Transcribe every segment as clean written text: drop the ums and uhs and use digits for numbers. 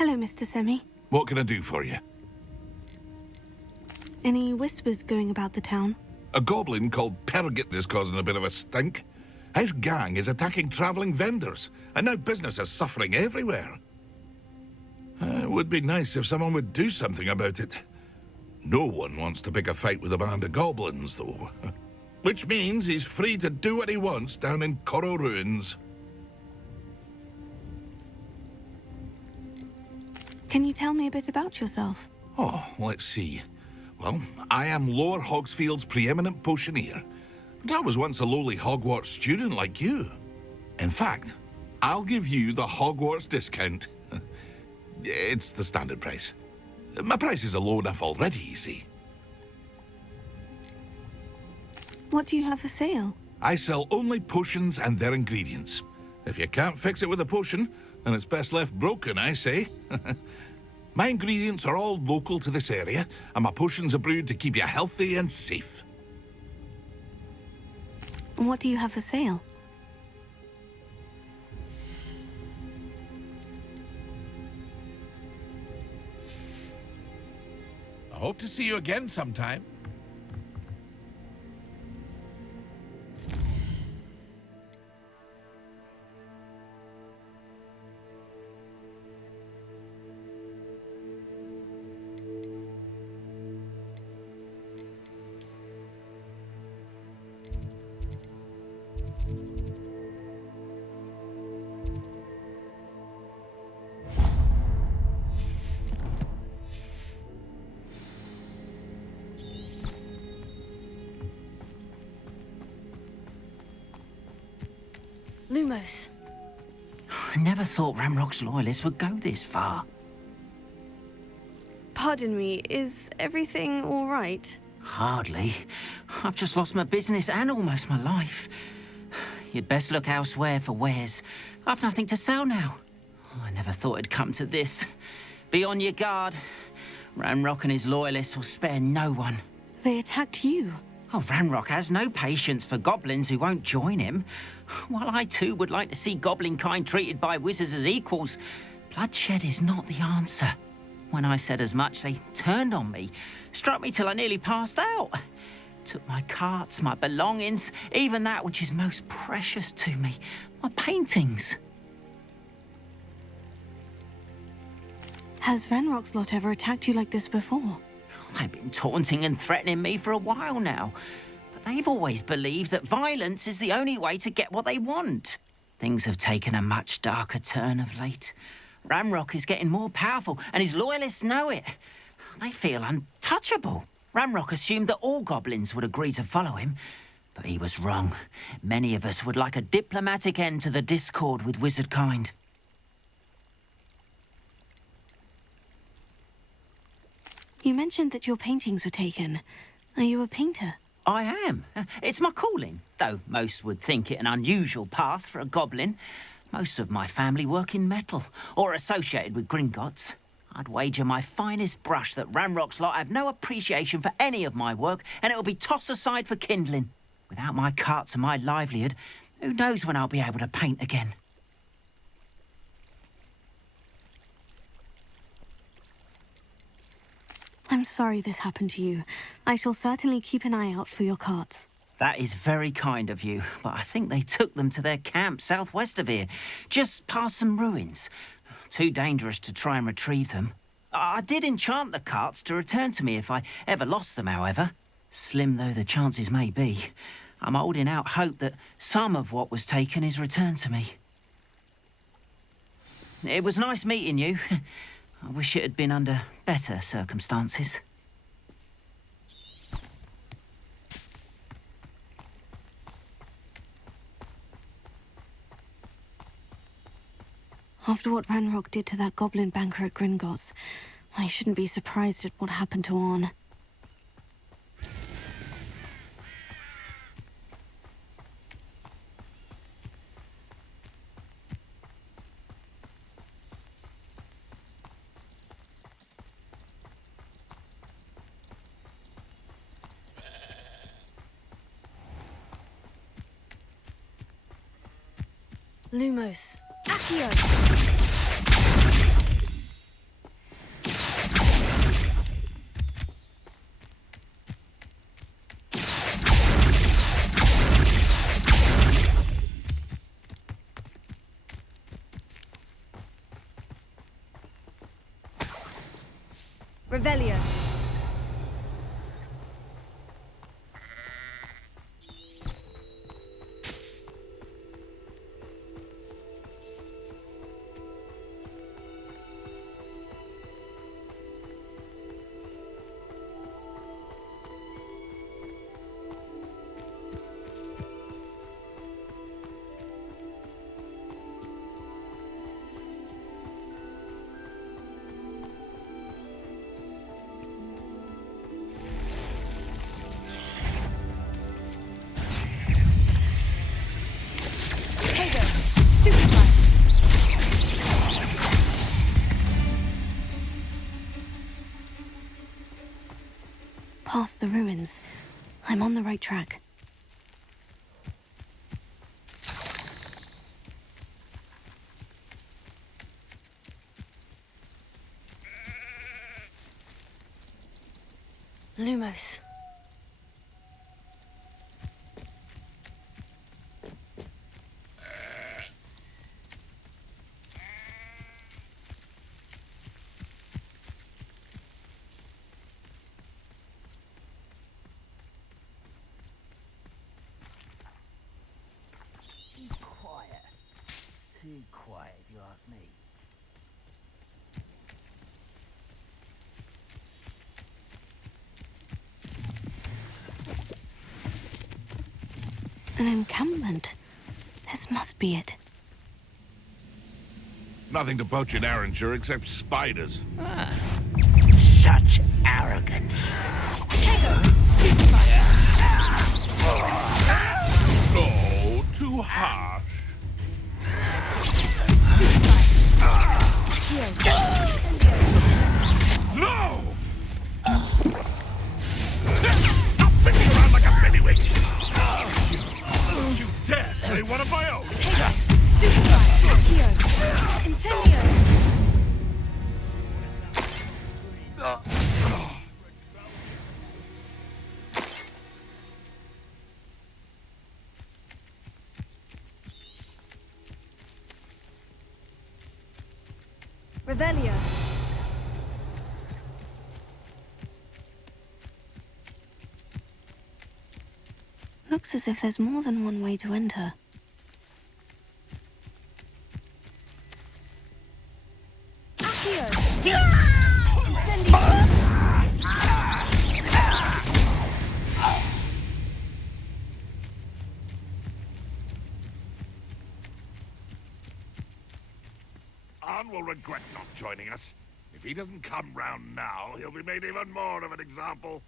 Hello, Mr. Semi. What can I do for you? Any whispers going about the town? A goblin called Pergit is causing a bit of a stink. His gang is attacking travelling vendors, and now business is suffering everywhere. It would be nice if someone would do something about it. No one wants to pick a fight with a band of goblins, though. Which means he's free to do what he wants down in Coral Ruins. Can you tell me a bit about yourself? Oh, let's see. Well, I am Lower Hogsfield's preeminent potioneer. But I was once a lowly Hogwarts student like you. In fact, I'll give you the Hogwarts discount. It's the standard price. My prices are low enough already, you see. What do you have for sale? I sell only potions and their ingredients. If you can't fix it with a potion, then it's best left broken, I say. My ingredients are all local to this area, and my potions are brewed to keep you healthy and safe. What do you have for sale? I hope to see you again sometime. Lumos. I never thought Ranrock's loyalists would go this far. Pardon me, is everything all right? Hardly. I've just lost my business and almost my life. You'd best look elsewhere for wares. I've nothing to sell now. I never thought it'd come to this. Be on your guard. Ranrock and his loyalists will spare no one. They attacked you. Oh, Ranrock has no patience for goblins who won't join him. While I too would like to see goblin kind treated by wizards as equals, bloodshed is not the answer. When I said as much, they turned on me, struck me till I nearly passed out. Took my carts, my belongings, even that which is most precious to me, my paintings. Has Ranrock's lot ever attacked you like this before? They've been taunting and threatening me for a while now. But they've always believed that violence is the only way to get what they want. Things have taken a much darker turn of late. Ranrock is getting more powerful, and his loyalists know it. They feel untouchable. Ranrock assumed that all goblins would agree to follow him, but he was wrong. Many of us would like a diplomatic end to the discord with wizard kind. You mentioned that your paintings were taken. Are you a painter? I am. It's my calling, though most would think it an unusual path for a goblin. Most of my family work in metal, or associated with Gringotts. I'd wager my finest brush that Ranrock's lot have no appreciation for any of my work, and it'll be tossed aside for kindling. Without my carts and my livelihood, who knows when I'll be able to paint again? I'm sorry this happened to you. I shall certainly keep an eye out for your carts. That is very kind of you, but I think they took them to their camp southwest of here, just past some ruins. Too dangerous to try and retrieve them. I did enchant the carts to return to me if I ever lost them, however. Slim though the chances may be, I'm holding out hope that some of what was taken is returned to me. It was nice meeting you. I wish it had been under better circumstances. After what Ranrock did to that goblin banker at Gringotts, I shouldn't be surprised at what happened to Orn. Lumos. Accio! Revelio. Past the ruins. I'm on the right track. Lumos. Too quiet, if you ask me. An encampment. This must be it. Nothing to poach in Arrowshire except spiders. Such arrogance. Oh, too harsh. No! Stop sitting around like a pennywig! You dare say one of my own! Stupefy! Here! Incendio! Revelio. Looks as if there's more than one way to enter. Accio! Incendio! Arn will regret not joining us. If he doesn't come round now, he'll be made even more of an example.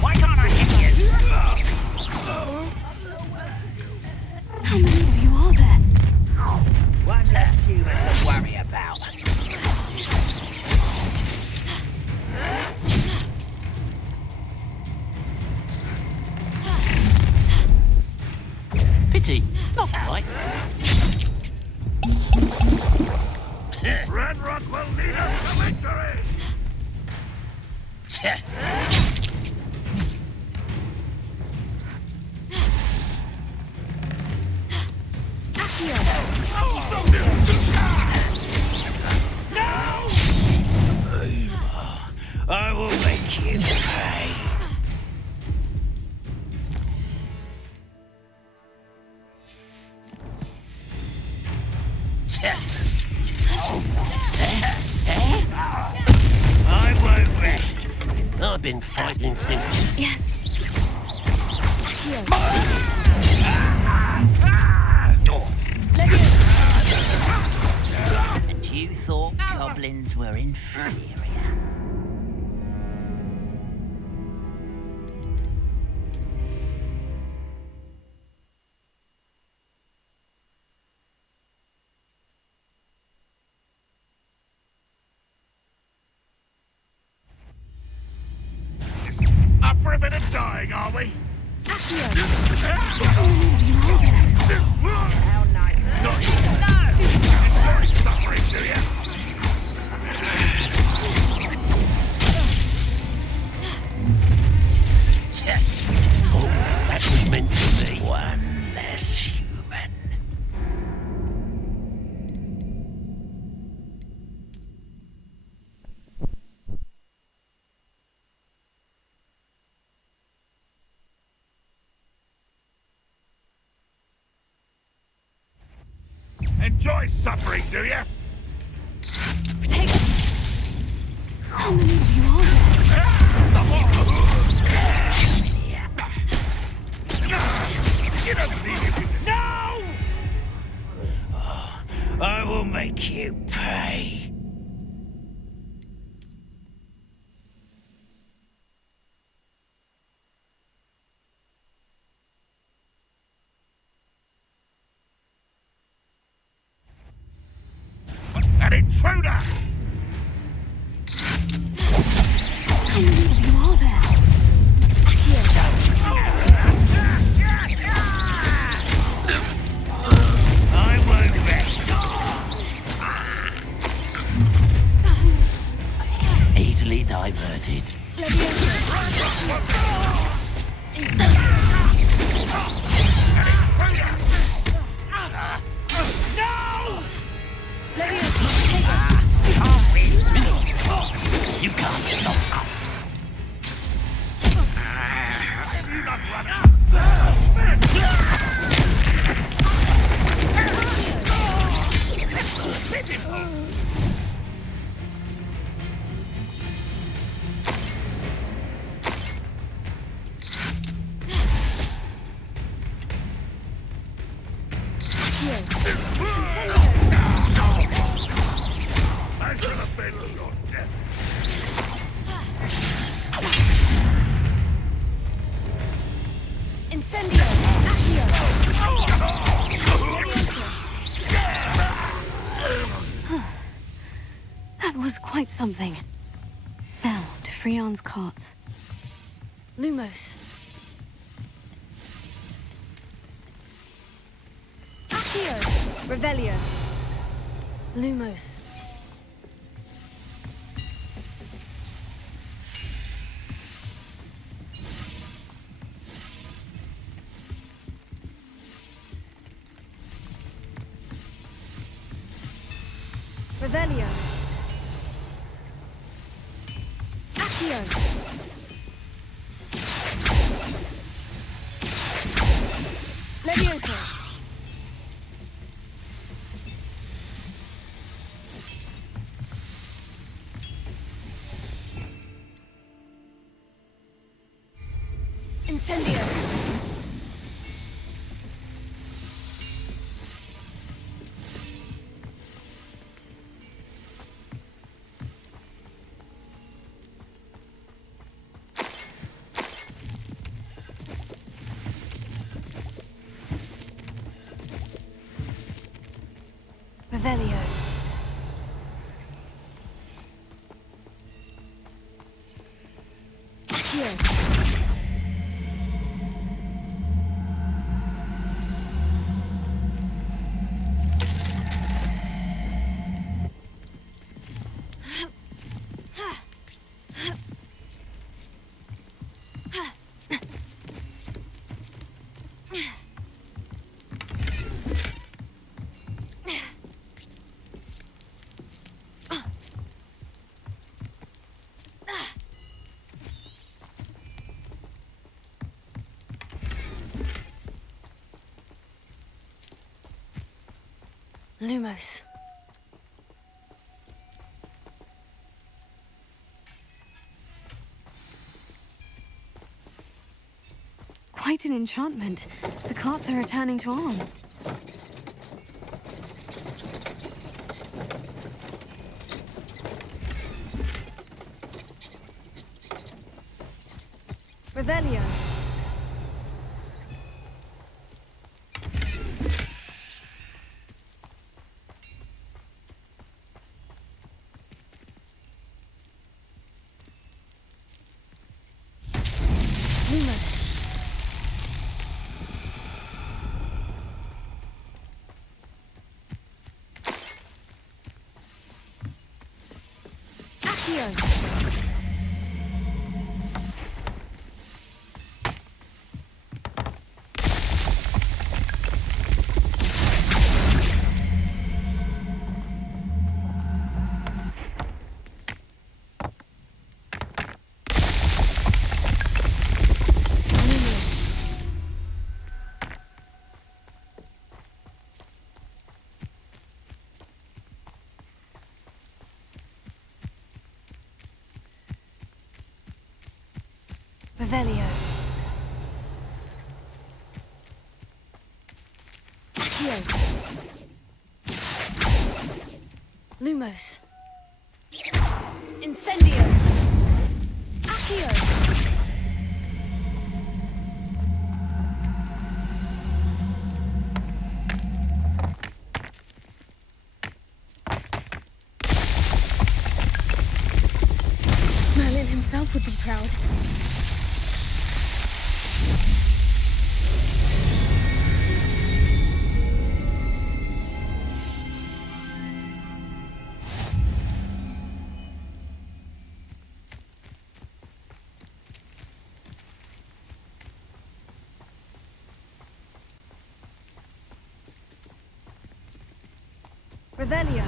Why can't I hit you? How many of you are there? One less human to worry about. Pity, not quite. Red Rock will lead us to victory! I will make you pay. I won't rest. I've been fighting since. Yes. Here. And you thought goblins were inferior. Up for a bit of dying, are we? Accio! How many of you are there? How nice enjoy suffering, do you? Take it! How many of you are there? You don't leave. No! I will make you pay. An intruder! How many of you are there? I won't rest. Easily diverted. You can't stop us. I'm gonna beg your death. Incendio! That was quite something. Now, to Freon's carts. Lumos. Accio! Revelio. Lumos. Revelio. Accio. Levioso. Incendio. Revelio. Accio. Lumos. Quite an enchantment. The carts are returning to Arn. Revelio. Lumos. Accio. Revelio. Accio. Lumos. Incendio. Accio. Merlin himself would be proud. Revelio.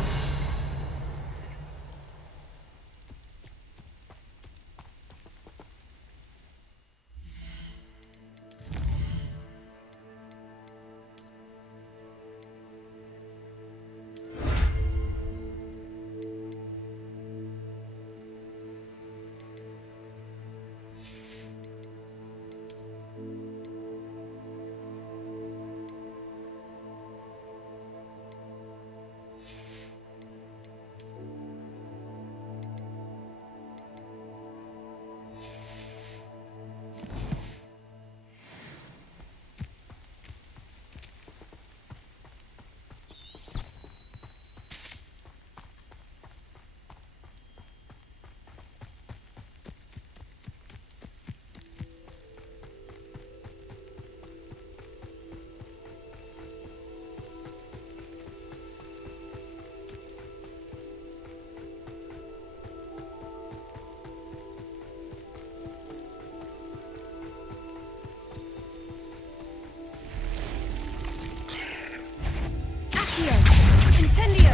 Incendio!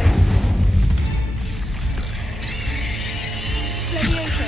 Levioso!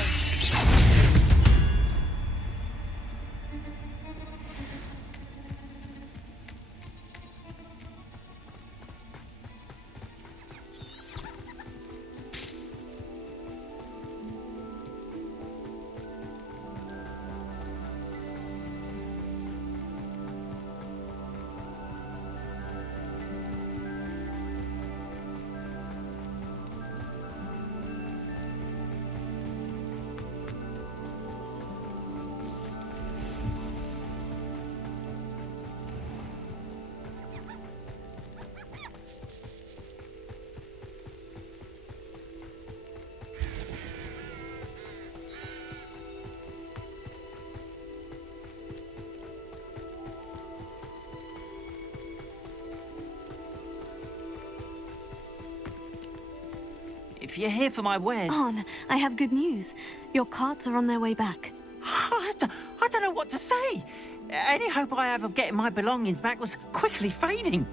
If you're here for my wares... Arn, I have good news. Your carts are on their way back. I don't know what to say. Any hope I have of getting my belongings back was quickly fading.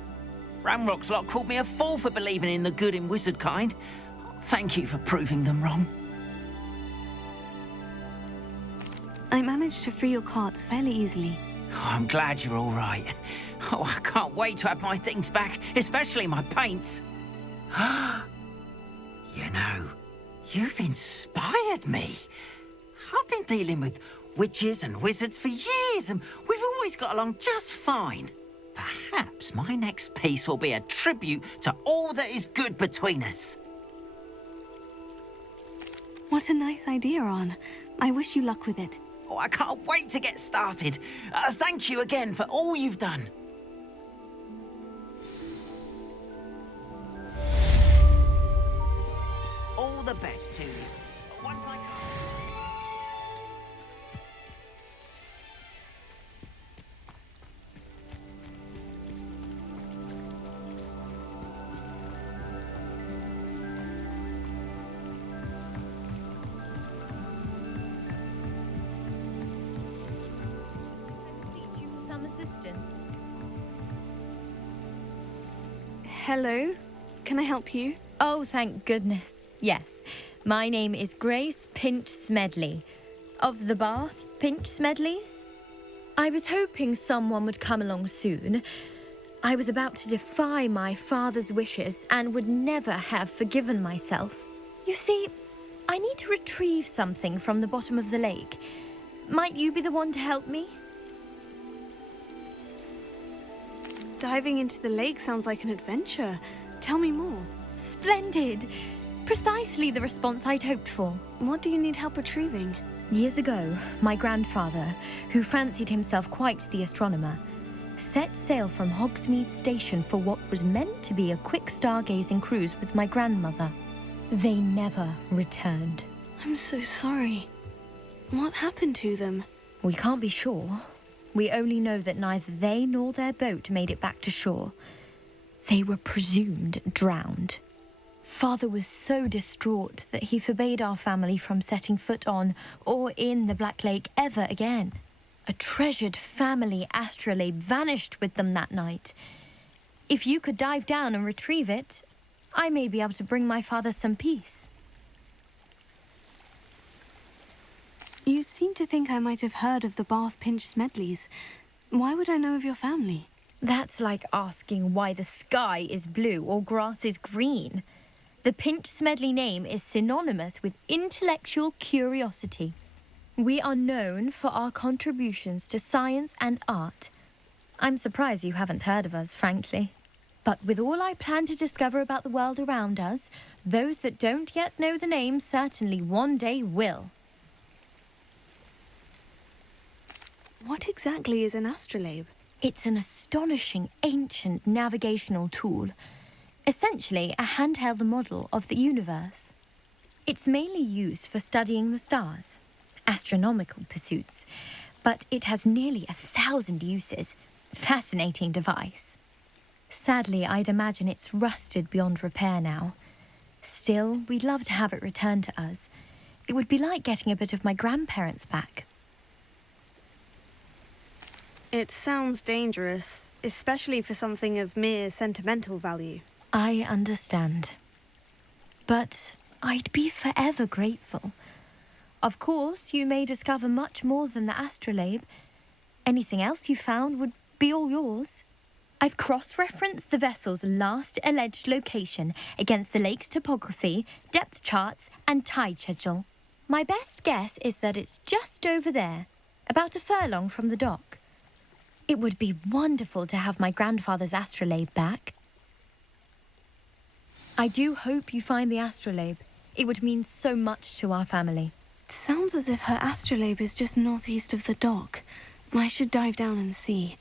Ramrock's lot called me a fool for believing in the good in wizard kind. Thank you for proving them wrong. I managed to free your carts fairly easily. Oh, I'm glad you're all right. Oh, I can't wait to have my things back, especially my paints. You know, you've inspired me. I've been dealing with witches and wizards for years, and we've always got along just fine. Perhaps my next piece will be a tribute to all that is good between us. What a nice idea, Arn. I wish you luck with it. Oh, I can't wait to get started. Thank you again for all you've done. All the best to you. Once my Need you for some assistance. Hello? Can I help you? Oh, thank goodness. Yes, my name is Grace Pinch Smedley, of the Bath Pinch Smedleys. I was hoping someone would come along soon. I was about to defy my father's wishes and would never have forgiven myself. You see, I need to retrieve something from the bottom of the lake. Might you be the one to help me? Diving into the lake sounds like an adventure. Tell me more. Splendid! Precisely the response I'd hoped for. What do you need help retrieving? Years ago, my grandfather, who fancied himself quite the astronomer, set sail from Hogsmeade Station for what was meant to be a quick stargazing cruise with my grandmother. They never returned. I'm so sorry. What happened to them? We can't be sure. We only know that neither they nor their boat made it back to shore. They were presumed drowned. Father was so distraught that he forbade our family from setting foot on or in the Black Lake ever again. A treasured family astrolabe vanished with them that night. If you could dive down and retrieve it, I may be able to bring my father some peace. You seem to think I might have heard of the Bath Pinch Smedleys. Why would I know of your family? That's like asking why the sky is blue or grass is green. The Pinch Smedley name is synonymous with intellectual curiosity. We are known for our contributions to science and art. I'm surprised you haven't heard of us, frankly. But with all I plan to discover about the world around us, those that don't yet know the name certainly one day will. What exactly is an astrolabe? It's an astonishing ancient navigational tool. Essentially, a handheld model of the universe. It's mainly used for studying the stars, astronomical pursuits, but it has nearly 1,000 uses. Fascinating device. Sadly, I'd imagine it's rusted beyond repair now. Still, we'd love to have it returned to us. It would be like getting a bit of my grandparents back. It sounds dangerous, especially for something of mere sentimental value. I understand. But I'd be forever grateful. Of course, you may discover much more than the astrolabe. Anything else you found would be all yours. I've cross-referenced the vessel's last alleged location against the lake's topography, depth charts, and tide schedule. My best guess is that it's just over there, about a furlong from the dock. It would be wonderful to have my grandfather's astrolabe back. I do hope you find the astrolabe. It would mean so much to our family. It sounds as if her astrolabe is just northeast of the dock. I should dive down and see.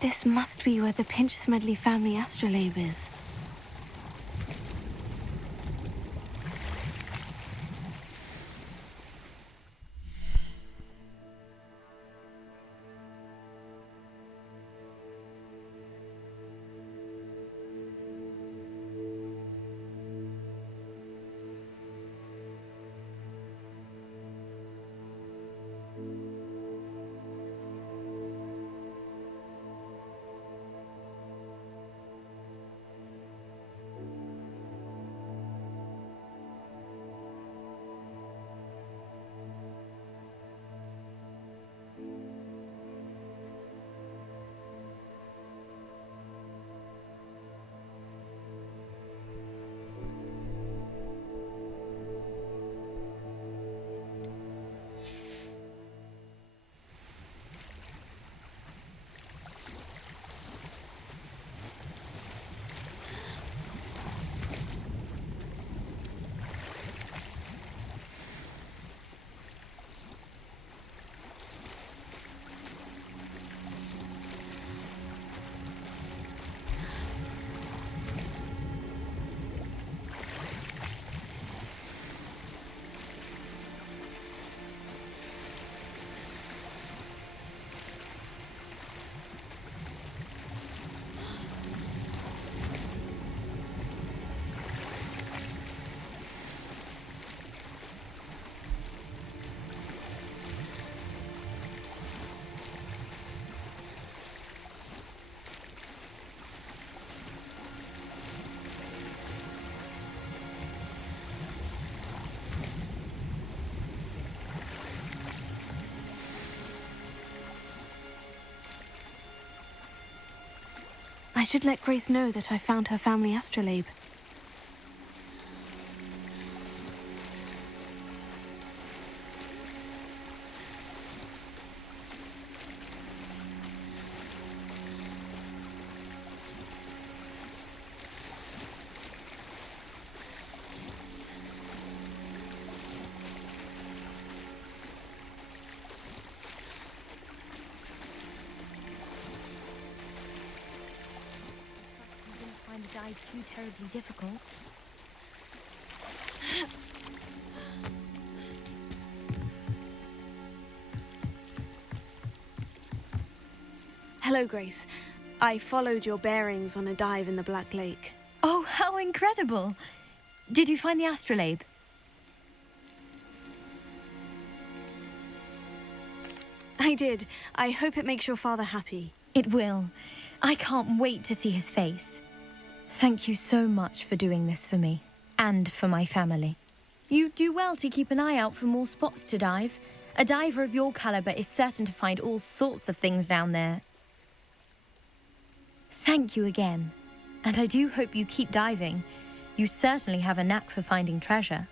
This must be where the Pinch Smedley family astrolabe is. I should let Grace know that I found her family astrolabe. You didn't find the dive too terribly difficult. Hello, Grace. I followed your bearings on a dive in the Black Lake. Oh, how incredible! Did you find the astrolabe? I did. I hope it makes your father happy. It will. I can't wait to see his face. Thank you so much for doing this for me, and for my family. You do well to keep an eye out for more spots to dive. A diver of your caliber is certain to find all sorts of things down there. Thank you again. And I do hope you keep diving. You certainly have a knack for finding treasure.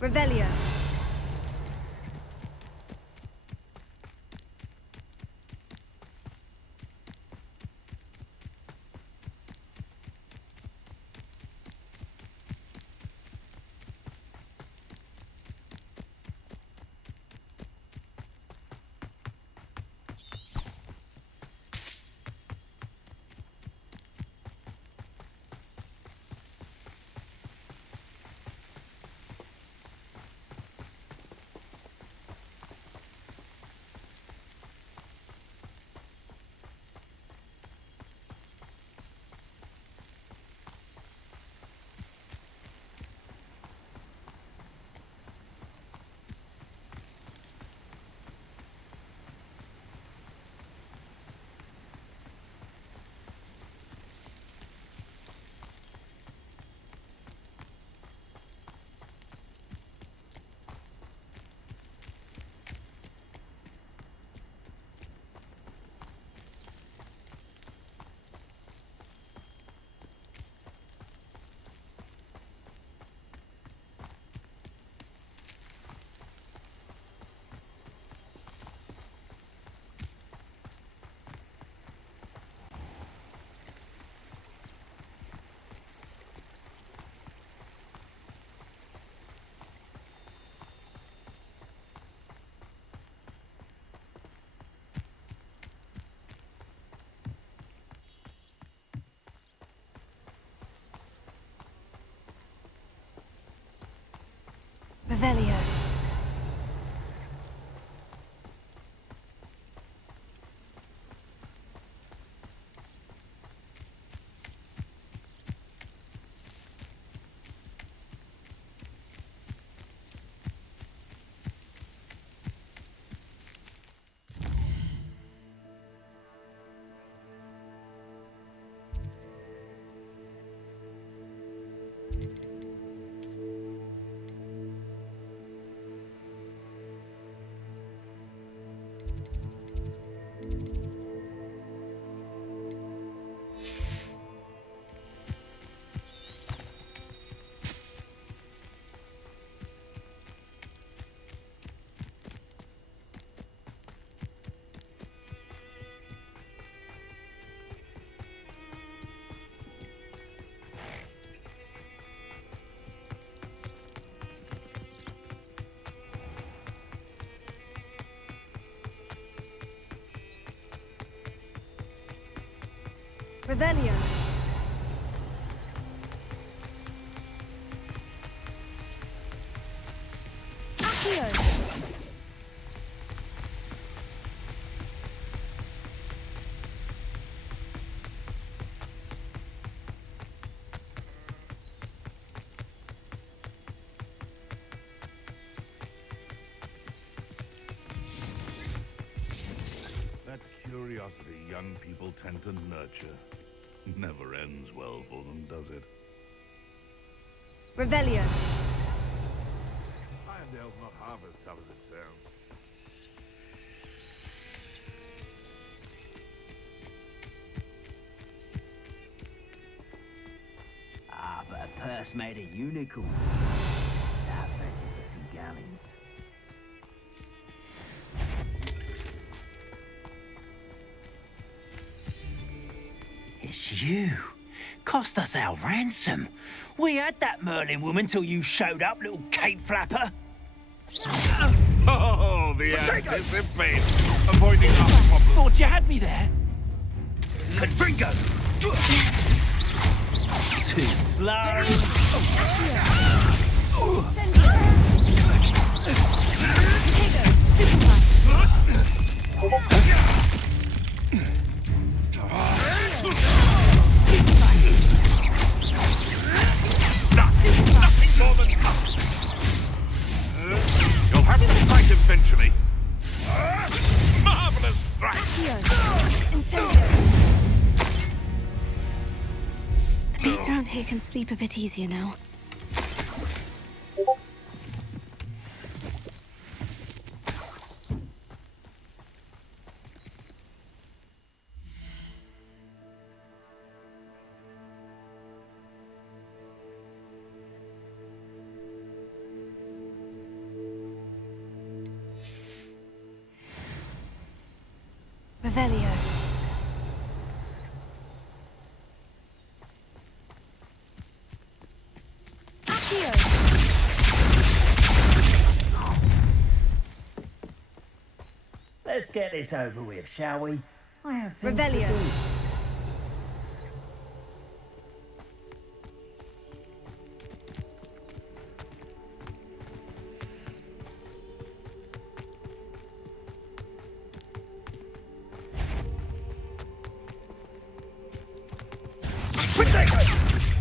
Revelio. Revelio. Revelio. Accio. That curiosity young people tend to nurture never ends well for them, does it? Revelio. Irondale's not half as tough as it sounds. Ah, but a purse made of unicorn. That fetches a few galleons. It's you. Cost us our ransom. We had that Merlin woman till you showed up, little cape flapper. Oh, the anticipate. Avoiding our problem. Thought you had me there. Confringo! Too slow. Incendio. Tego. Stupefy. Nothing more than us. You'll have to fight eventually. Marvelous strike. Incendio. The beast around here can sleep a bit easier now. Revelio. Accio. Let's get this over with, shall we? I have things to Revelio. do.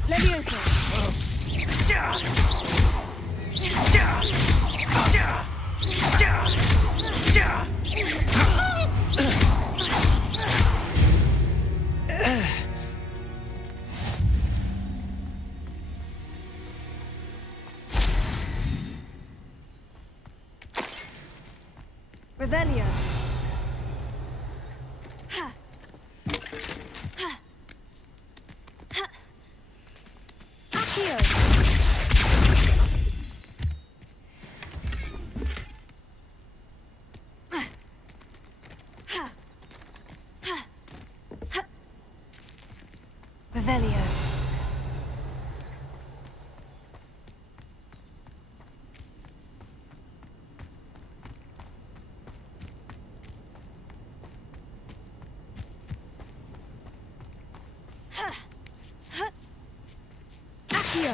Levioso. Revelio. Ha. Ha. Ha. Accio. Ha. Ha. Ha. Revelio. Ha. Ha. Accio.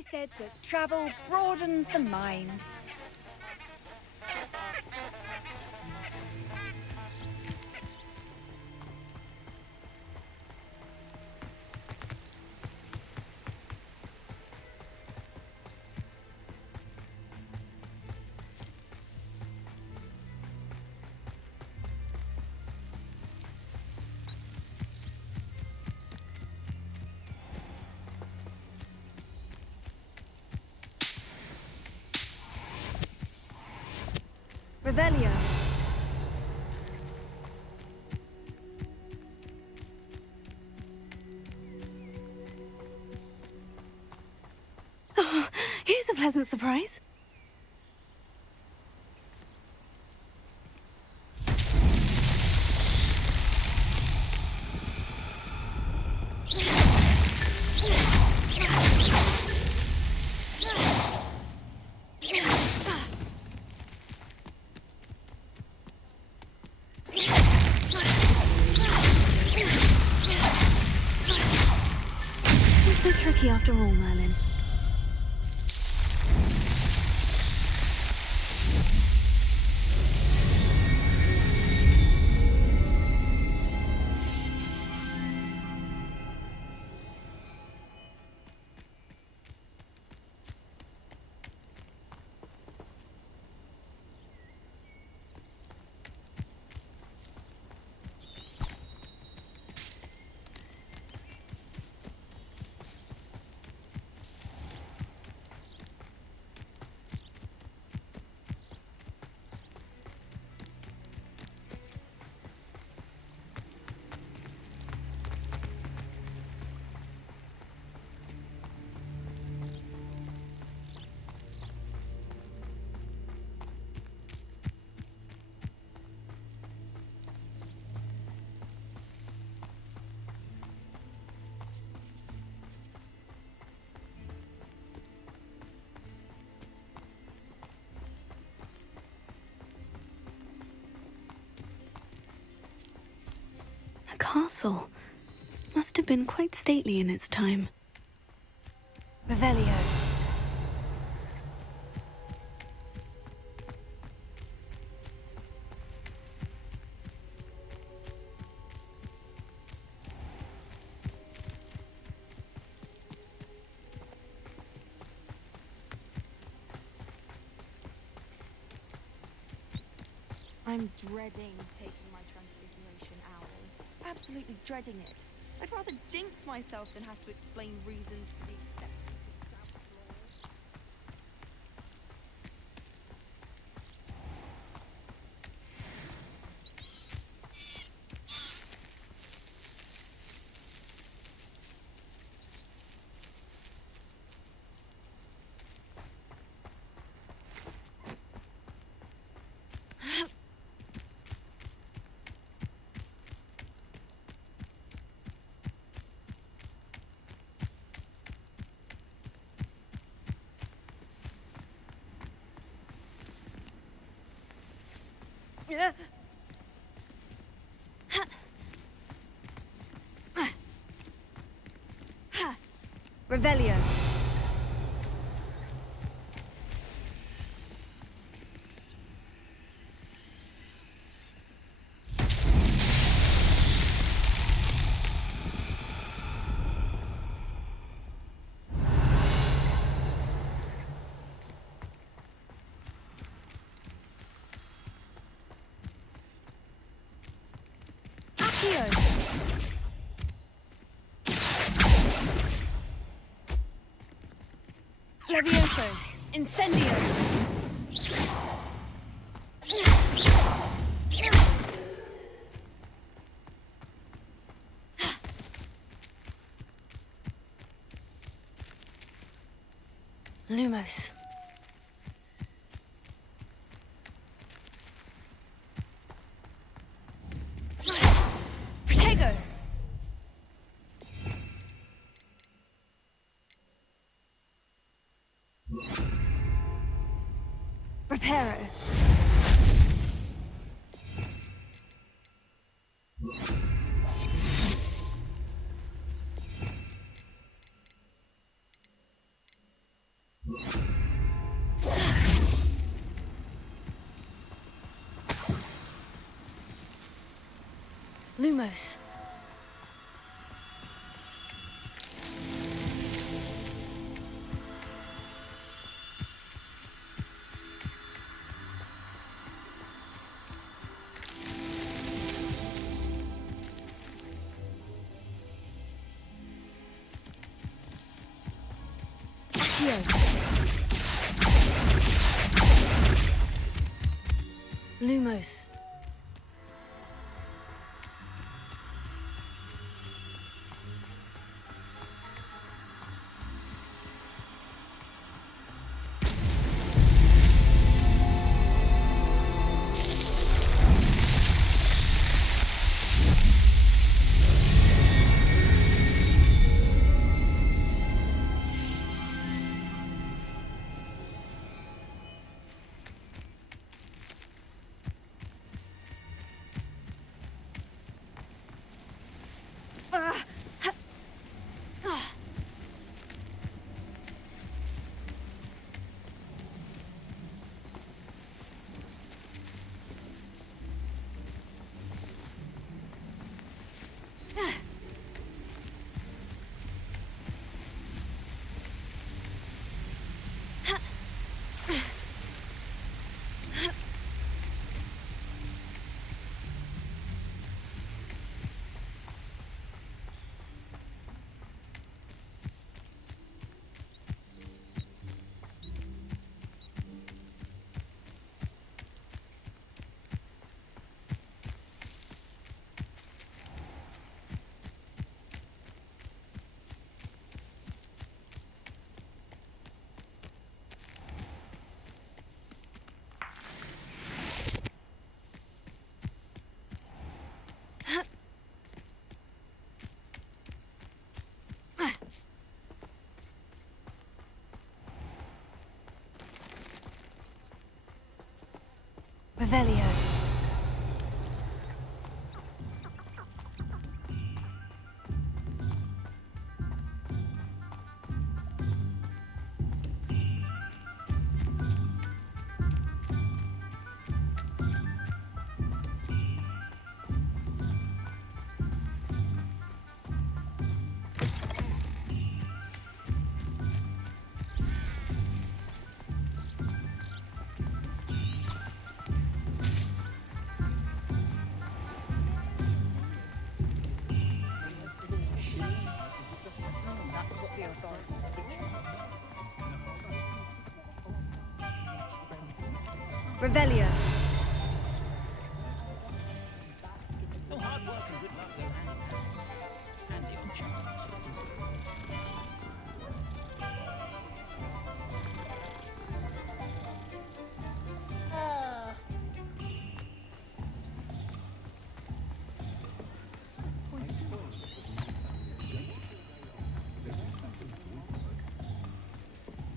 always said that travel broadens the mind. Revelio. Oh, here's a pleasant surprise. So tricky after all, Merlin. A castle. Must have been quite stately in its time. Revelio. I'm dreading taking my transfiguration owl. Absolutely dreading it. I'd rather jinx myself than have to explain reasons for the acceptance of travel laws. Revelio. Levioso. Incendio. Lumos. Protego. Reparo. Lumos. Lumos. Revelio. Revelio.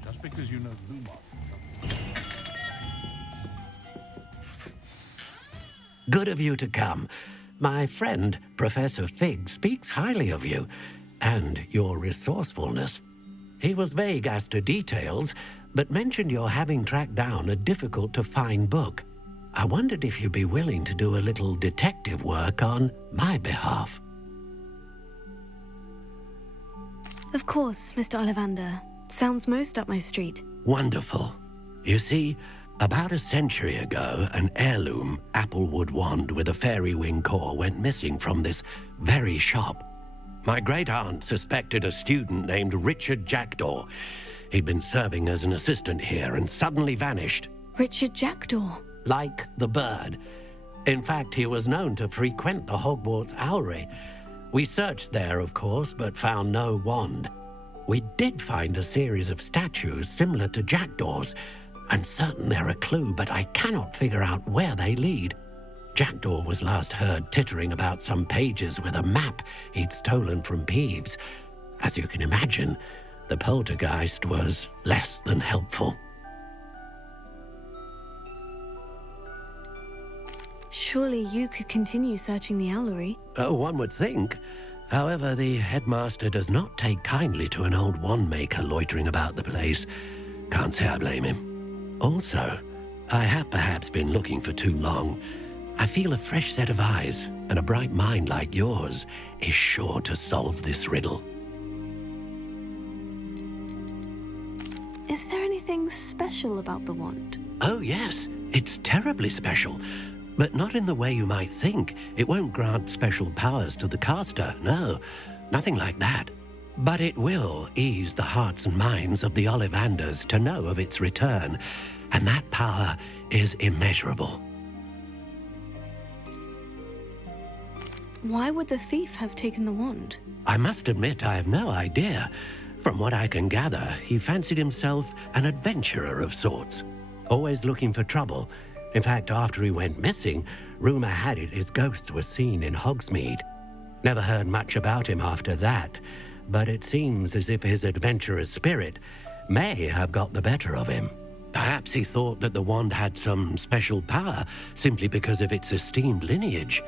Just because you know Lumos. Good of you to come. My friend, Professor Fig, speaks highly of you and your resourcefulness. He was vague as to details, but mentioned your having tracked down a difficult-to-find book. I wondered if you'd be willing to do a little detective work on my behalf. Of course, Mr. Ollivander. Sounds most up my street. Wonderful. You see, about a century ago, an heirloom applewood wand with a fairy wing core went missing from this very shop. My great-aunt suspected a student named Richard Jackdaw. He'd been serving as an assistant here and suddenly vanished. Richard Jackdaw? Like the bird. In fact, he was known to frequent the Hogwarts Owlery. We searched there, of course, but found no wand. We did find a series of statues similar to Jackdaw's. I'm certain they're a clue, but I cannot figure out where they lead. Jackdaw was last heard tittering about some pages with a map he'd stolen from Peeves. As you can imagine, the poltergeist was less than helpful. Surely you could continue searching the Owlery. Oh, one would think. However, the headmaster does not take kindly to an old wand-maker loitering about the place. Can't say I blame him. Also, I have perhaps been looking for too long. I feel a fresh set of eyes, and a bright mind like yours is sure to solve this riddle. Is there anything special about the wand? Oh, yes, it's terribly special. But not in the way you might think. It won't grant special powers to the caster, no. Nothing like that. But it will ease the hearts and minds of the Ollivanders to know of its return, and that power is immeasurable. Why would the thief have taken the wand? I must admit I have no idea. From what I can gather, he fancied himself an adventurer of sorts, always looking for trouble. In fact, after he went missing, rumor had it his ghost was seen in Hogsmeade. Never heard much about him after that, but it seems as if his adventurous spirit may have got the better of him. Perhaps he thought that the wand had some special power simply because of its esteemed lineage.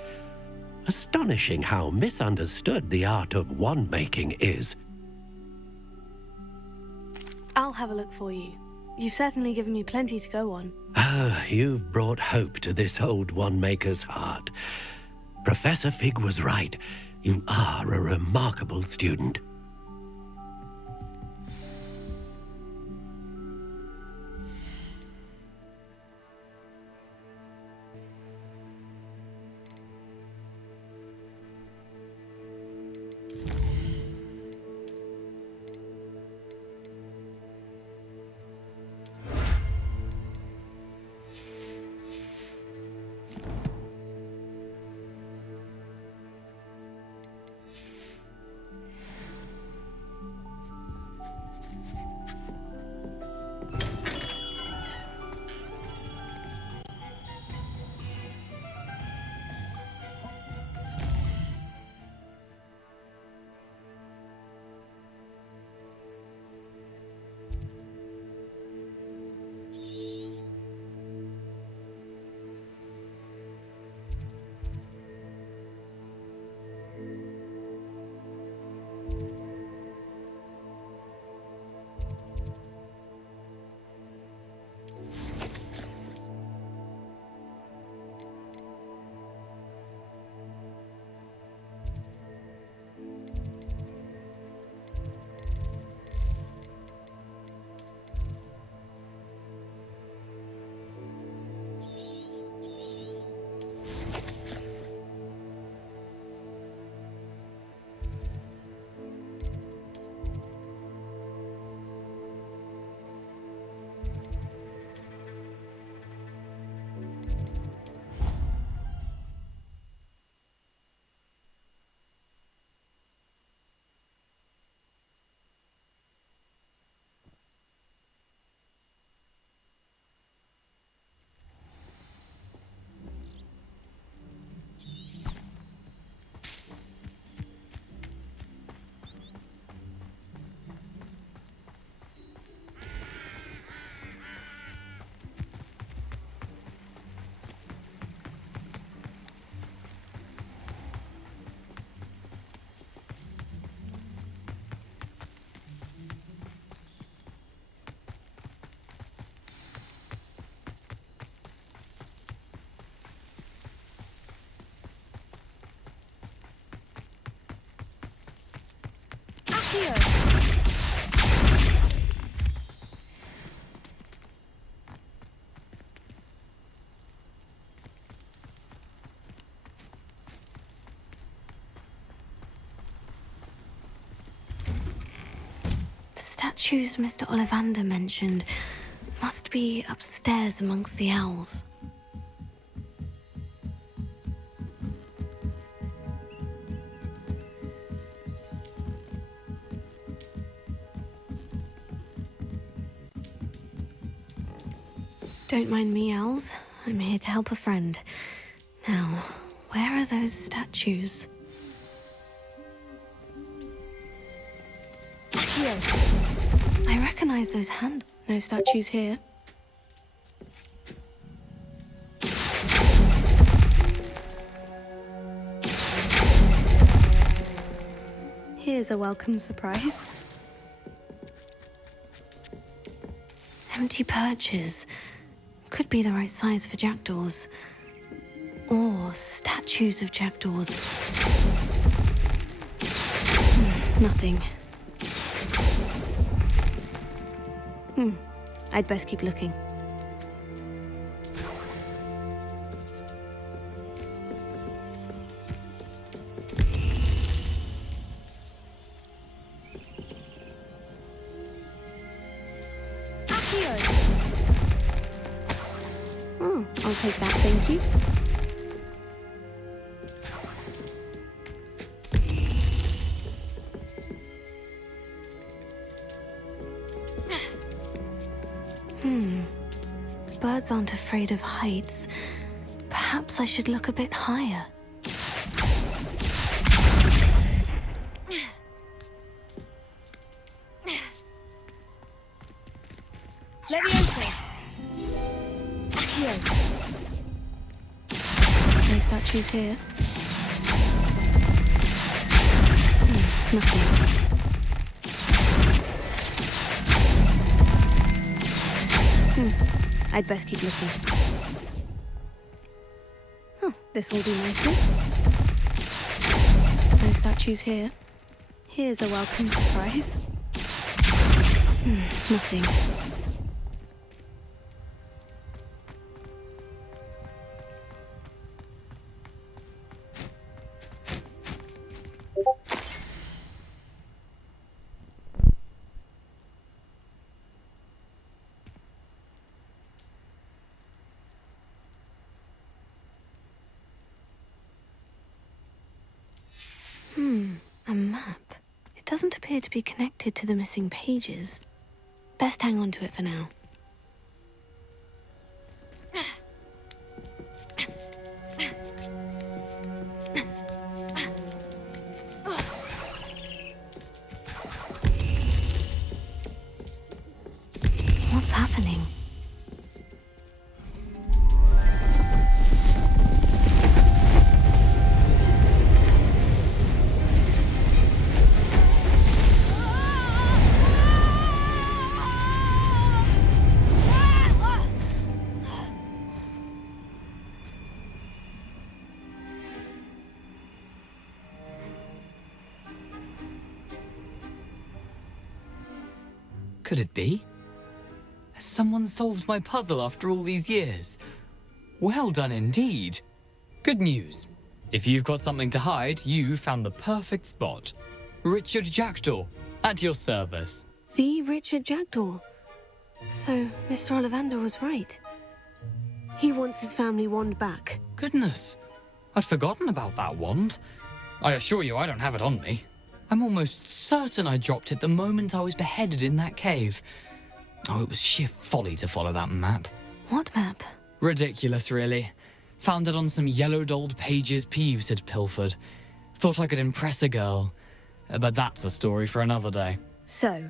Astonishing how misunderstood the art of wand-making is. I'll have a look for you. You've certainly given me plenty to go on. Ah, you've brought hope to this old wand-maker's heart. Professor Fig was right. You are a remarkable student. The statues Mr. Ollivander mentioned must be upstairs amongst the owls. Don't mind me, owls. I'm here to help a friend. Now, where are those statues? Here. I recognize those No statues here. Here's a welcome surprise. Empty perches. Could be the right size for jackdaws. Or statues of jackdaws. Nothing. I'd best keep looking. Oh, I'll take that, thank you. Birds aren't afraid of heights. Perhaps I should look a bit higher. Leviosa! Accio! No statues here. Nothing. I'd best keep looking. Oh, this will do nicely. No statues here. Here's a welcome surprise. Nothing. A map. It doesn't appear to be connected to the missing pages. Best hang on to it for now. What's happening? Could it be? Has someone solved my puzzle after all these years? Well done indeed. Good news. If you've got something to hide, you found the perfect spot. Richard Jackdaw, at your service. The Richard Jackdaw. So, Mr. Ollivander was right. He wants his family wand back. Goodness, I'd forgotten about that wand. I assure you I don't have it on me. I'm almost certain I dropped it the moment I was beheaded in that cave. Oh, it was sheer folly to follow that map. What map? Ridiculous, really. Found it on some yellowed old pages Peeves had pilfered. Thought I could impress a girl. But that's a story for another day. So,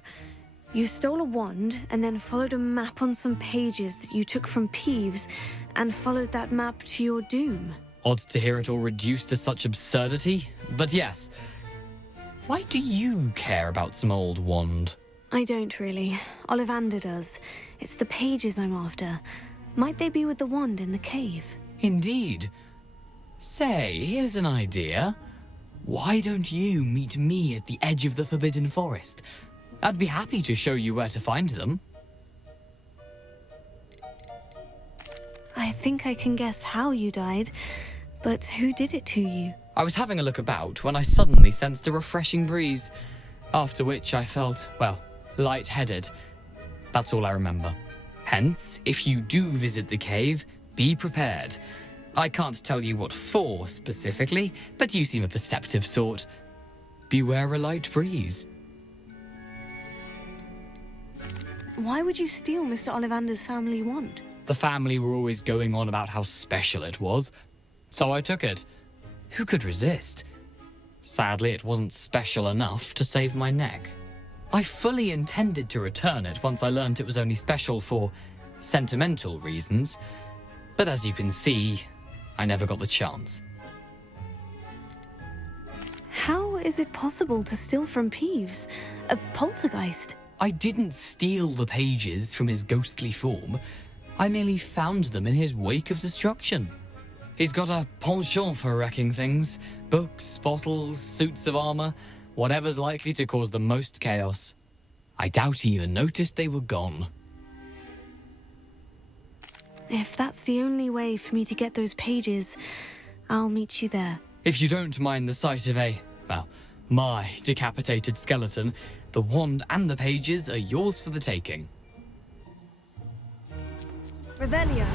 you stole a wand and then followed a map on some pages that you took from Peeves and followed that map to your doom. Odd to hear it all reduced to such absurdity, but yes. Why do you care about some old wand? I don't really. Ollivander does. It's the pages I'm after. Might they be with the wand in the cave? Indeed. Say, here's an idea. Why don't you meet me at the edge of the Forbidden Forest? I'd be happy to show you where to find them. I think I can guess how you died, but who did it to you? I was having a look about when I suddenly sensed a refreshing breeze, after which I felt, well, lightheaded. That's all I remember. Hence, if you do visit the cave, be prepared. I can't tell you what for specifically, but you seem a perceptive sort. Beware a light breeze. Why would you steal Mr. Ollivander's family wand? The family were always going on about how special it was, so I took it. Who could resist? Sadly, it wasn't special enough to save my neck. I fully intended to return it once I learned it was only special for sentimental reasons, but as you can see, I never got the chance. How is it possible to steal from Peeves? A poltergeist? I didn't steal the pages from his ghostly form. I merely found them in his wake of destruction. He's got a penchant for wrecking things. Books, bottles, suits of armor, whatever's likely to cause the most chaos. I doubt he even noticed they were gone. If that's the only way for me to get those pages, I'll meet you there. If you don't mind the sight of my decapitated skeleton, the wand and the pages are yours for the taking. Revelio.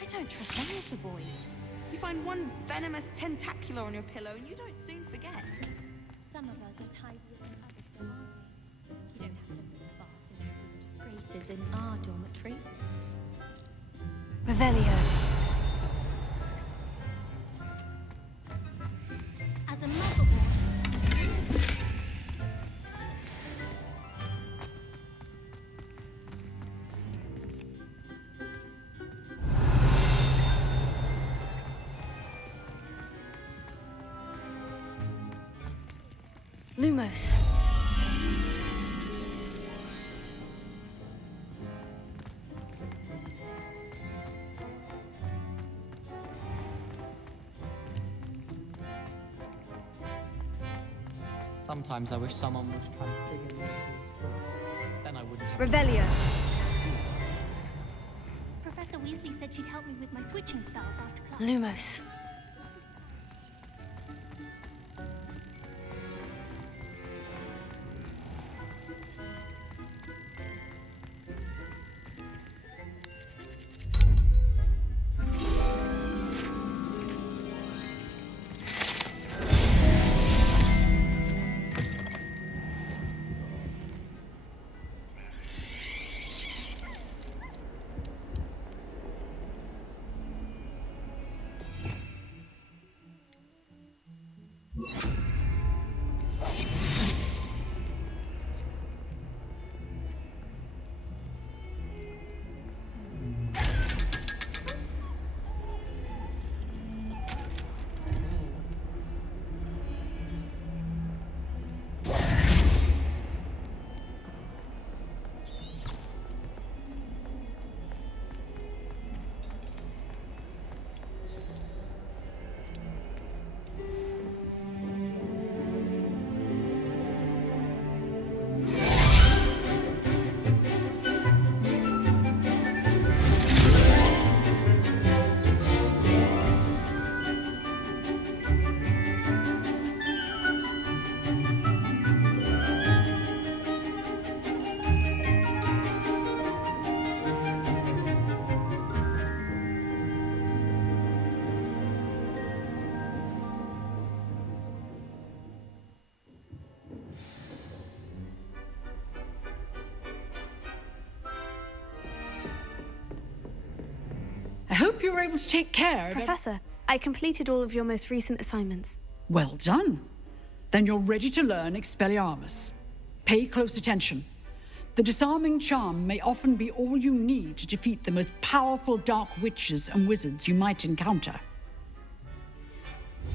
I don't trust any of the boys. You find one venomous tentacular on your pillow and you don't soon forget. Some of us are tidier than others, though, aren't we? You don't have to look far to know the disgraces in our dormitory. Revelio. As a motherboard, Lumos. Sometimes I wish someone would try to figure me out. Then I wouldn't have... Revelio. Professor Weasley said she'd help me with my switching spells after class. Lumos. I hope you were able to take care of it. Professor, I completed all of your most recent assignments. Well done. Then you're ready to learn Expelliarmus. Pay close attention. The disarming charm may often be all you need to defeat the most powerful dark witches and wizards you might encounter.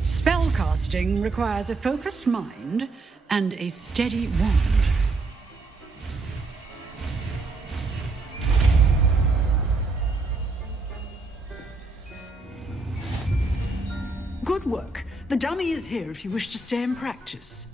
Spellcasting requires a focused mind and a steady wand. Good work. The dummy is here if you wish to stay and practice.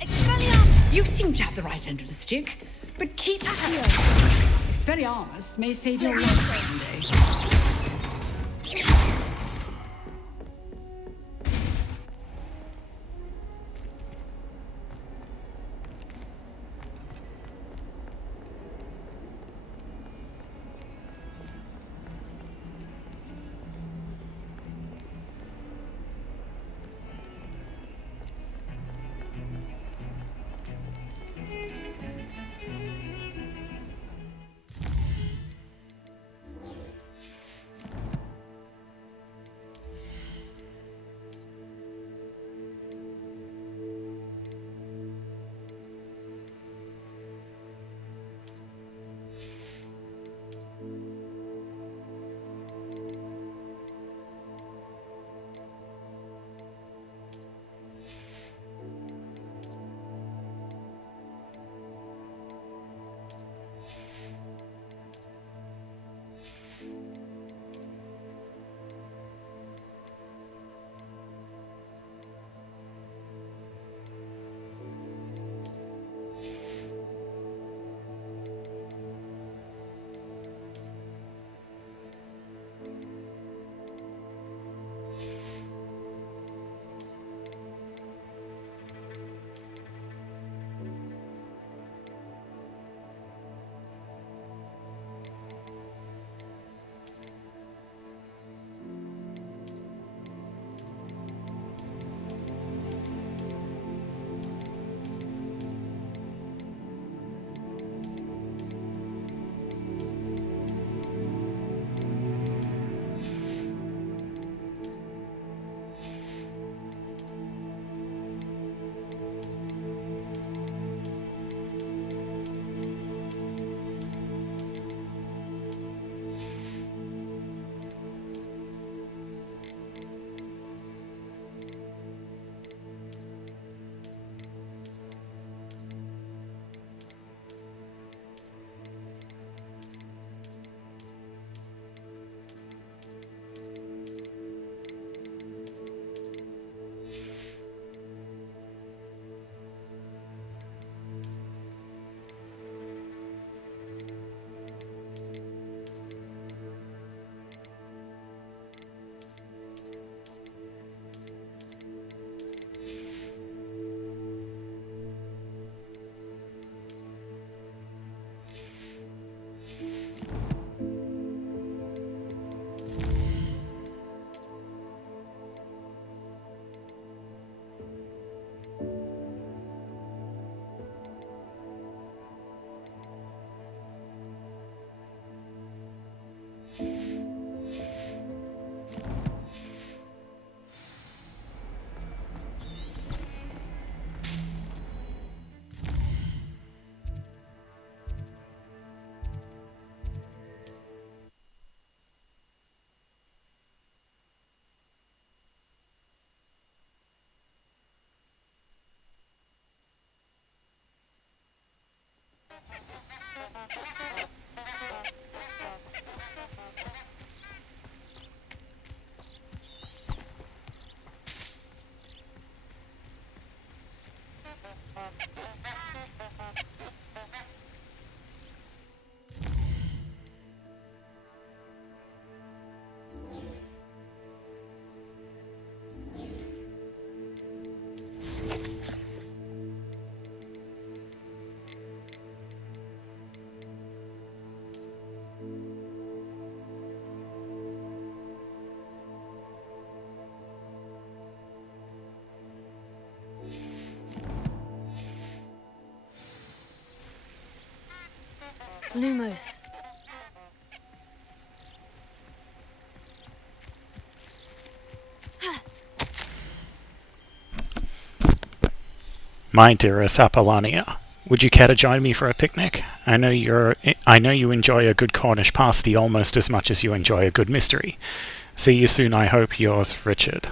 Expelliarmus! You seem to have the right end of the stick, but keep at it. Expelliarmus may save your life someday. Lumos. My dearest Apollonia, would you care to join me for a picnic? I know you enjoy a good Cornish pasty almost as much as you enjoy a good mystery. See you soon, I hope. Yours, Richard.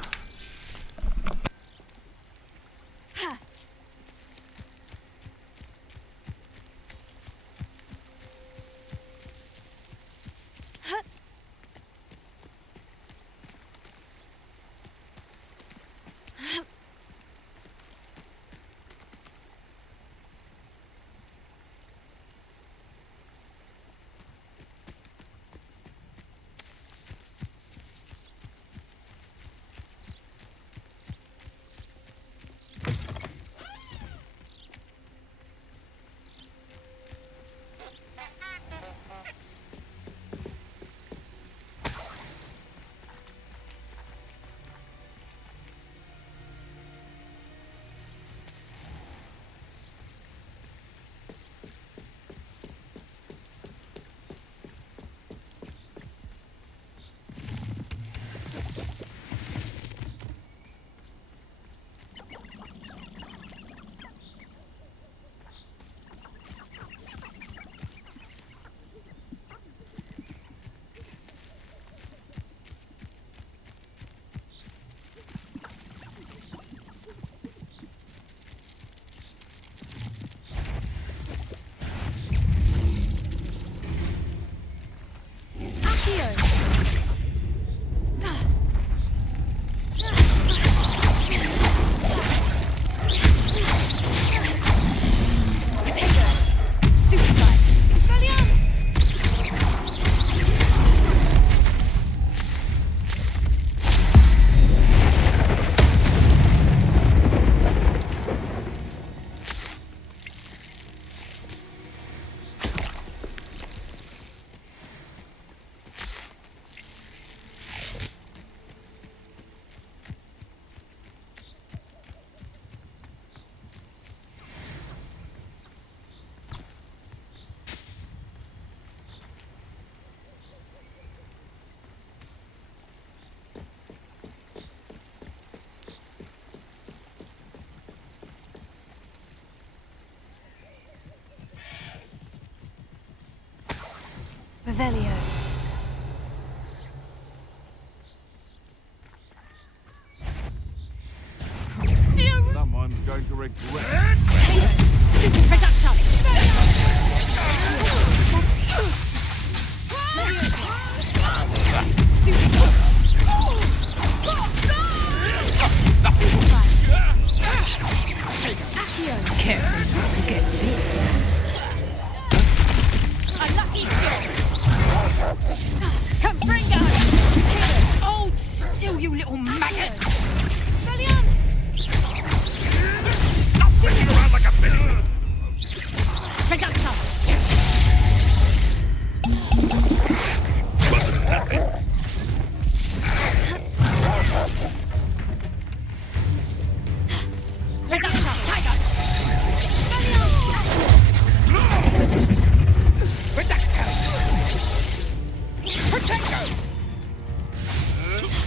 Revelio. Someone's going to regret. Stupid projectile! Come bring us! Hold still, you little maggot! Stop spinning around like a fiddle! Reductor! Wasn't nothing. Reductor! Tiger! Reductor! Protector!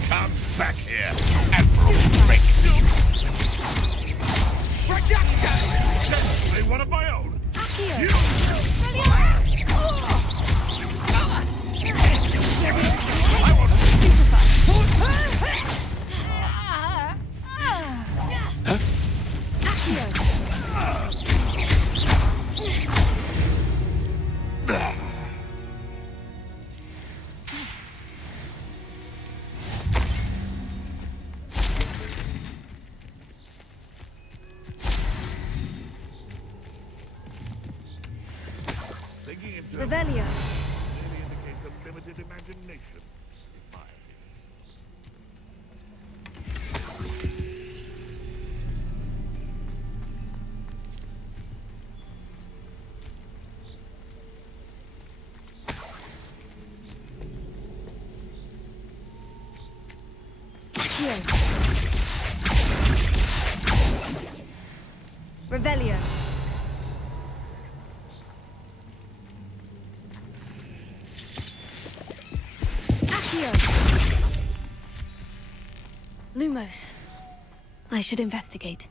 Come back here and break. Reductor! Definitely one of my own. You. I want Revelio. Clearly indicates a limited imagination, in my opinion. Accio. Revelio. Accio. Lumos. I should investigate.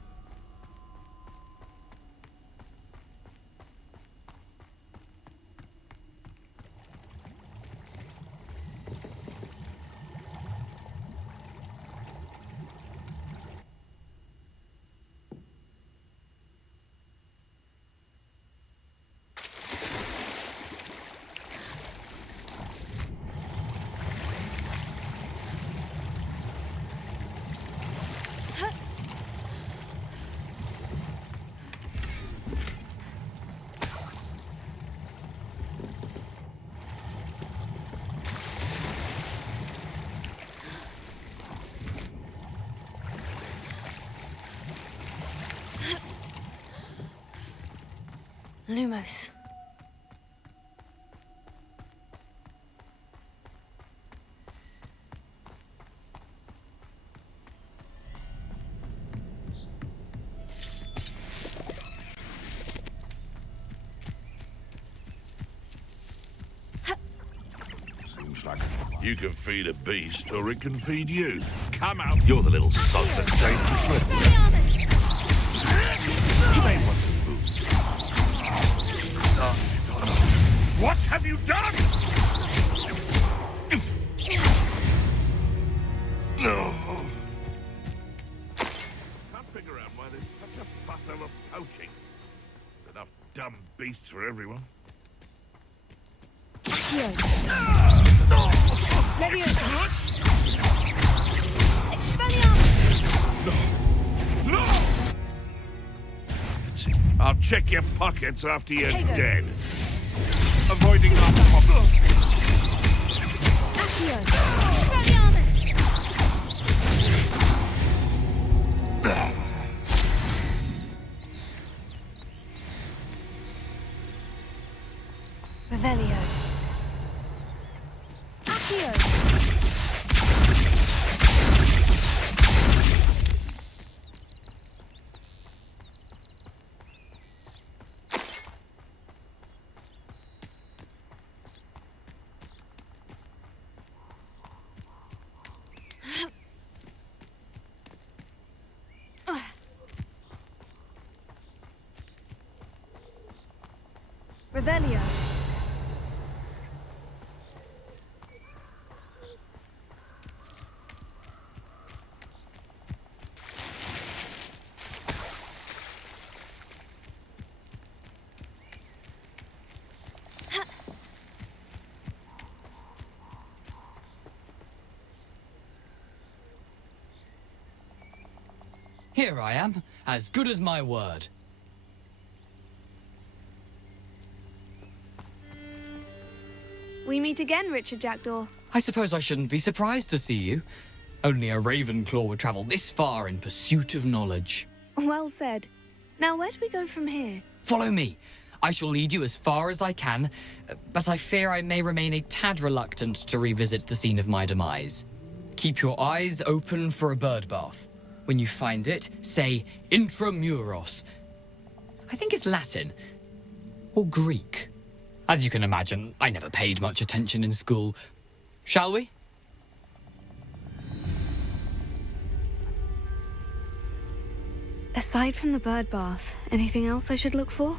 Lumos. Seems like you can feed a beast or it can feed you. Come out. You're the little son that saved the slip. You may want to move. What have you done? No. Can't figure out why there's such a fuss over poaching. Enough dumb beasts for everyone. Accio. Leviosa. Expelliarmus. No! I'll check your pockets after you're dead. Avoiding our problem. Accio. Expelliarmus. Revelio. Accio. Revelio. Here I am, as good as my word. We meet again, Richard Jackdaw. I suppose I shouldn't be surprised to see you. Only a Ravenclaw would travel this far in pursuit of knowledge. Well said. Now, where do we go from here? Follow me. I shall lead you as far as I can, but I fear I may remain a tad reluctant to revisit the scene of my demise. Keep your eyes open for a bird bath. When you find it, say intramuros. I think it's Latin. Or Greek. As you can imagine, I never paid much attention in school. Shall we? Aside from the bird bath, anything else I should look for?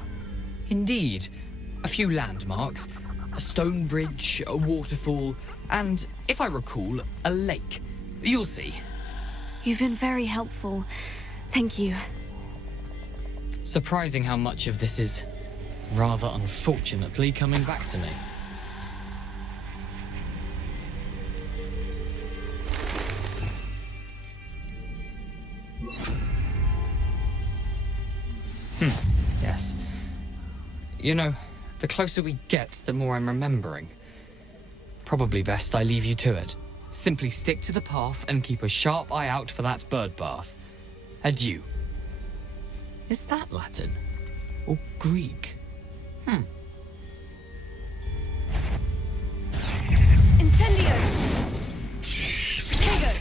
Indeed. A few landmarks. A stone bridge, a waterfall, and, if I recall, a lake. You'll see. You've been very helpful. Thank you. Surprising how much of this is, rather unfortunately, coming back to me. Yes. You know, the closer we get, the more I'm remembering. Probably best I leave you to it. Simply stick to the path and keep a sharp eye out for that bird bath. Adieu. Is that Latin? Or Greek? Incendio! Tego!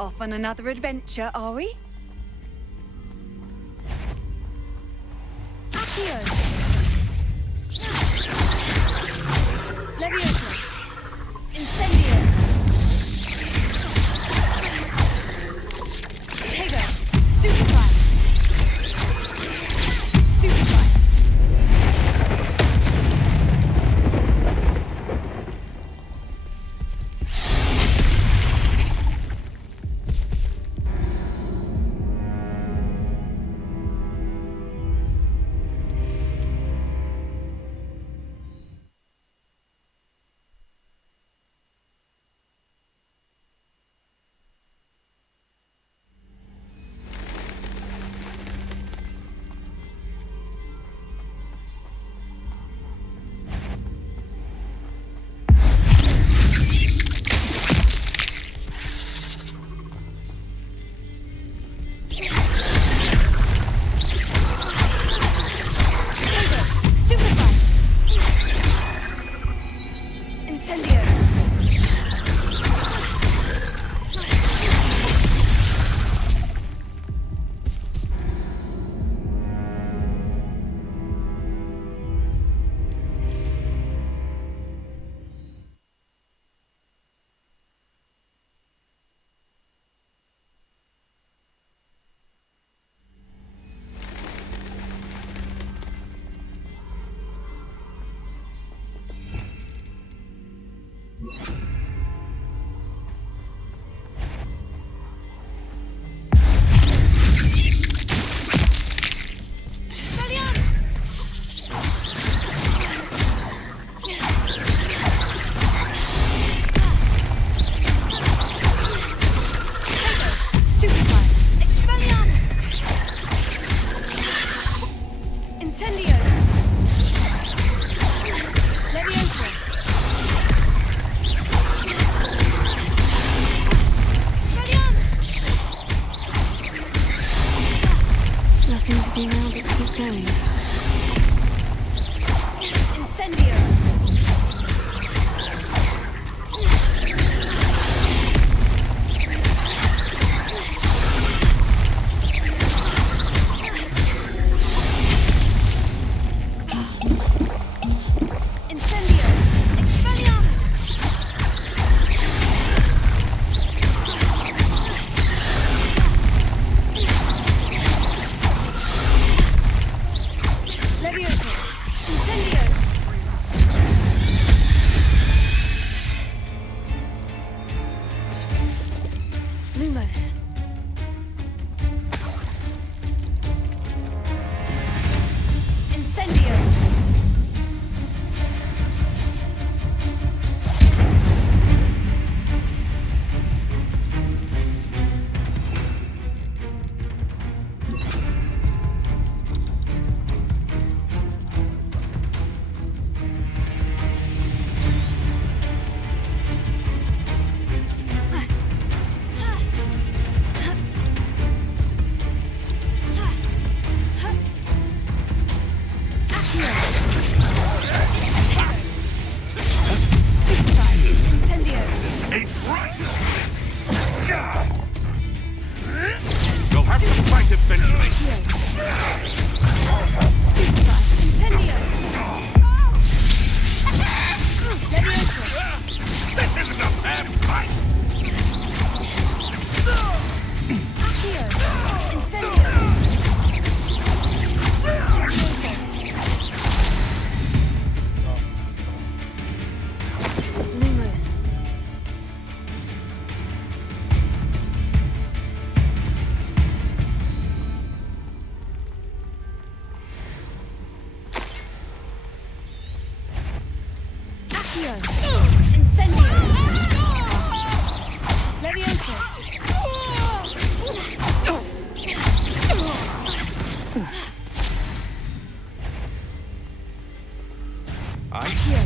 Off on another adventure, are we? Accio! Leviosa! Incendio! Tego! Stupefy! Stupefy!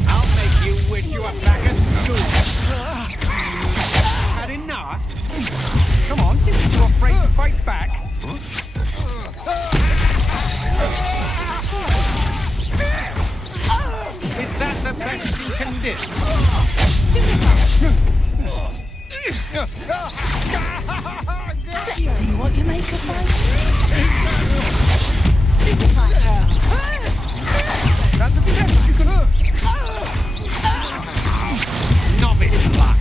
I'll make you wish you were back at school. Had enough? Come on, you're afraid to fight back? Is that the best you can do? what you make of me? That's the best you can... Novice luck!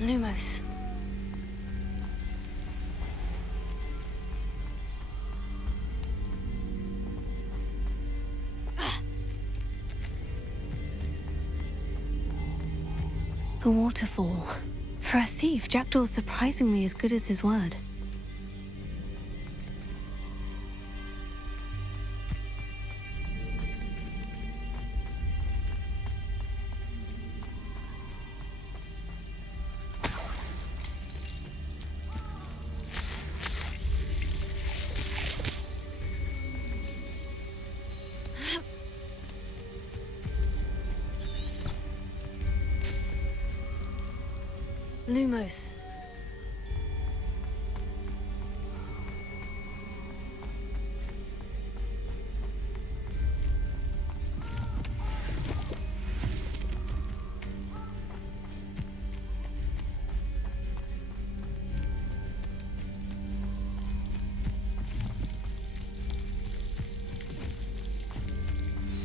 Lumos. The waterfall. For a thief, Jackdaw's surprisingly as good as his word. Lumos.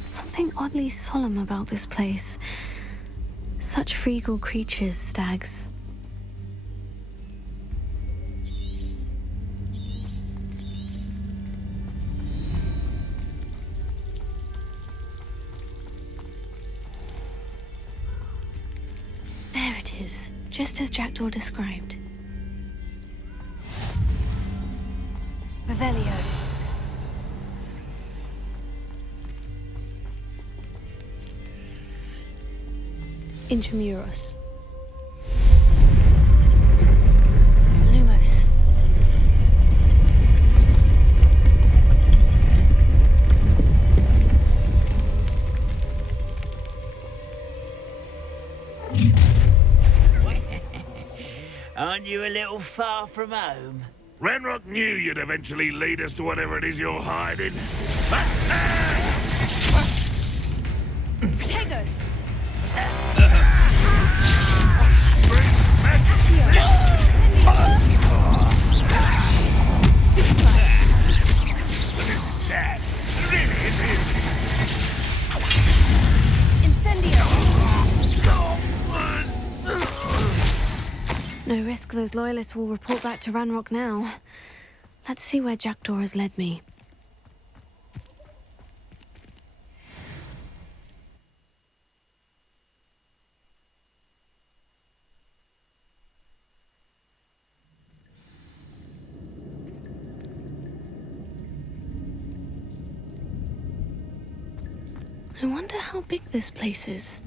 Something oddly solemn about this place. Such regal creatures, stags. Just as Jackdaw described. Revelio. Intramuros. Lumos. Aren't you a little far from home? Ranrock knew you'd eventually lead us to whatever it is you're hiding. Protego! This is sad. Really, it is. Incendio! No risk those loyalists will report back to Ranrock now. Let's see where Jackdaw has led me. I wonder how big this place is.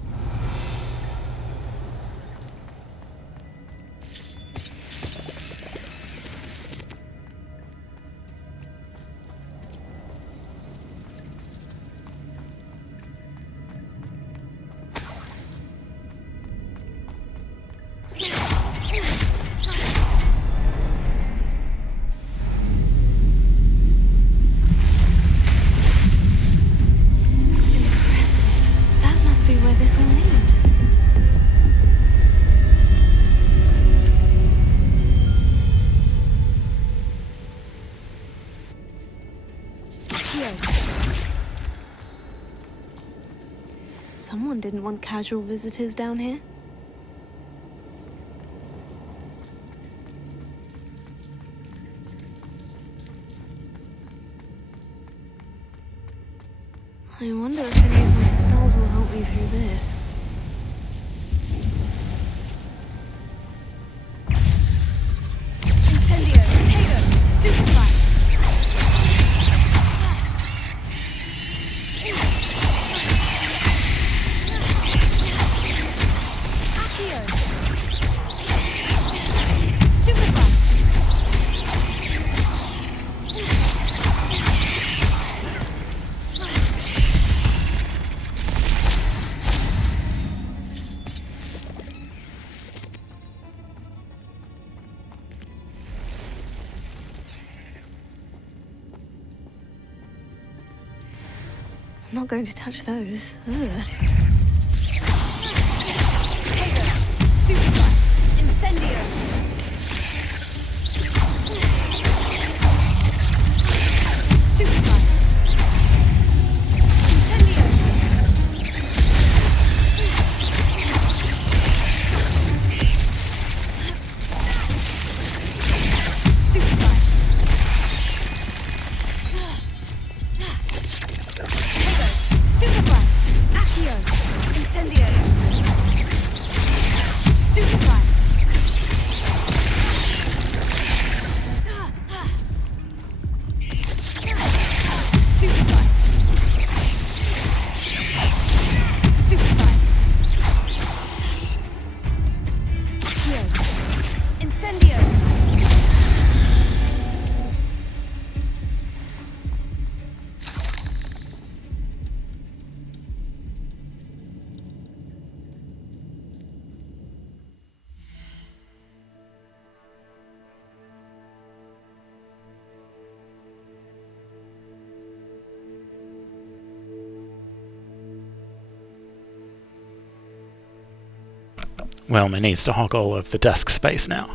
Someone didn't want casual visitors down here. I wonder if any of my spells will help me through this. Incendio, potato, stupefy. I'm not going to touch those. Ugh. Potato! Stupefy! Incendio! Stupefy! Incendio! Stupefy! Potato! Stupefy! Accio! Incendio! Stupefy! Stupefy! Stupefy! Accio! Incendio! Wilma needs to hog all of the desk space now.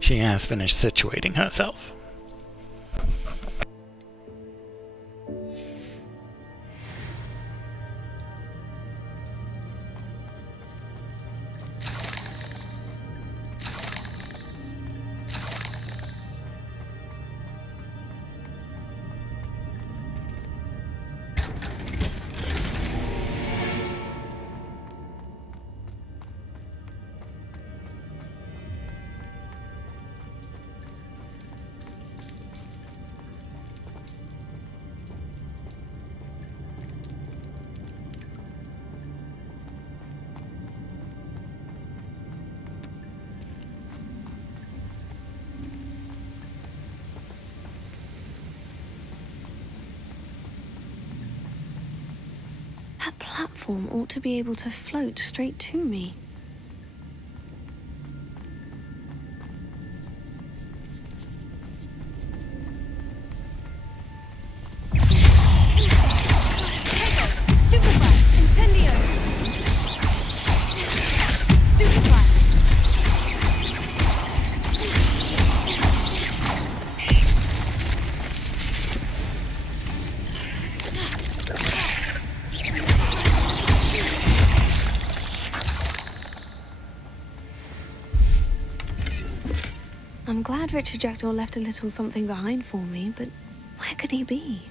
She has finished situating herself. That platform ought to be able to float straight to me. Stupefy! Incendio! Stupefy! I'm glad Richard Jackdaw left a little something behind for me, but where could he be?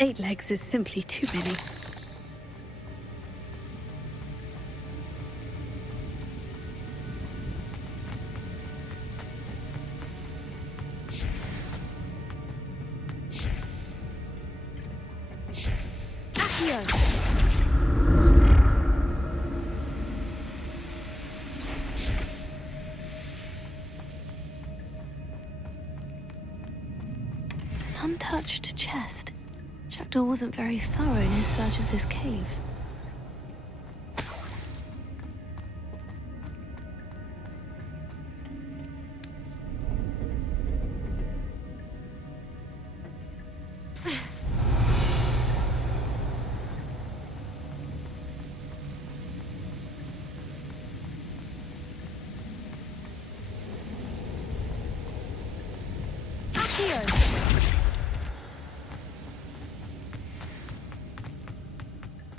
8 legs is simply too many. An untouched chest. Jackdaw wasn't very thorough in his search of this cave.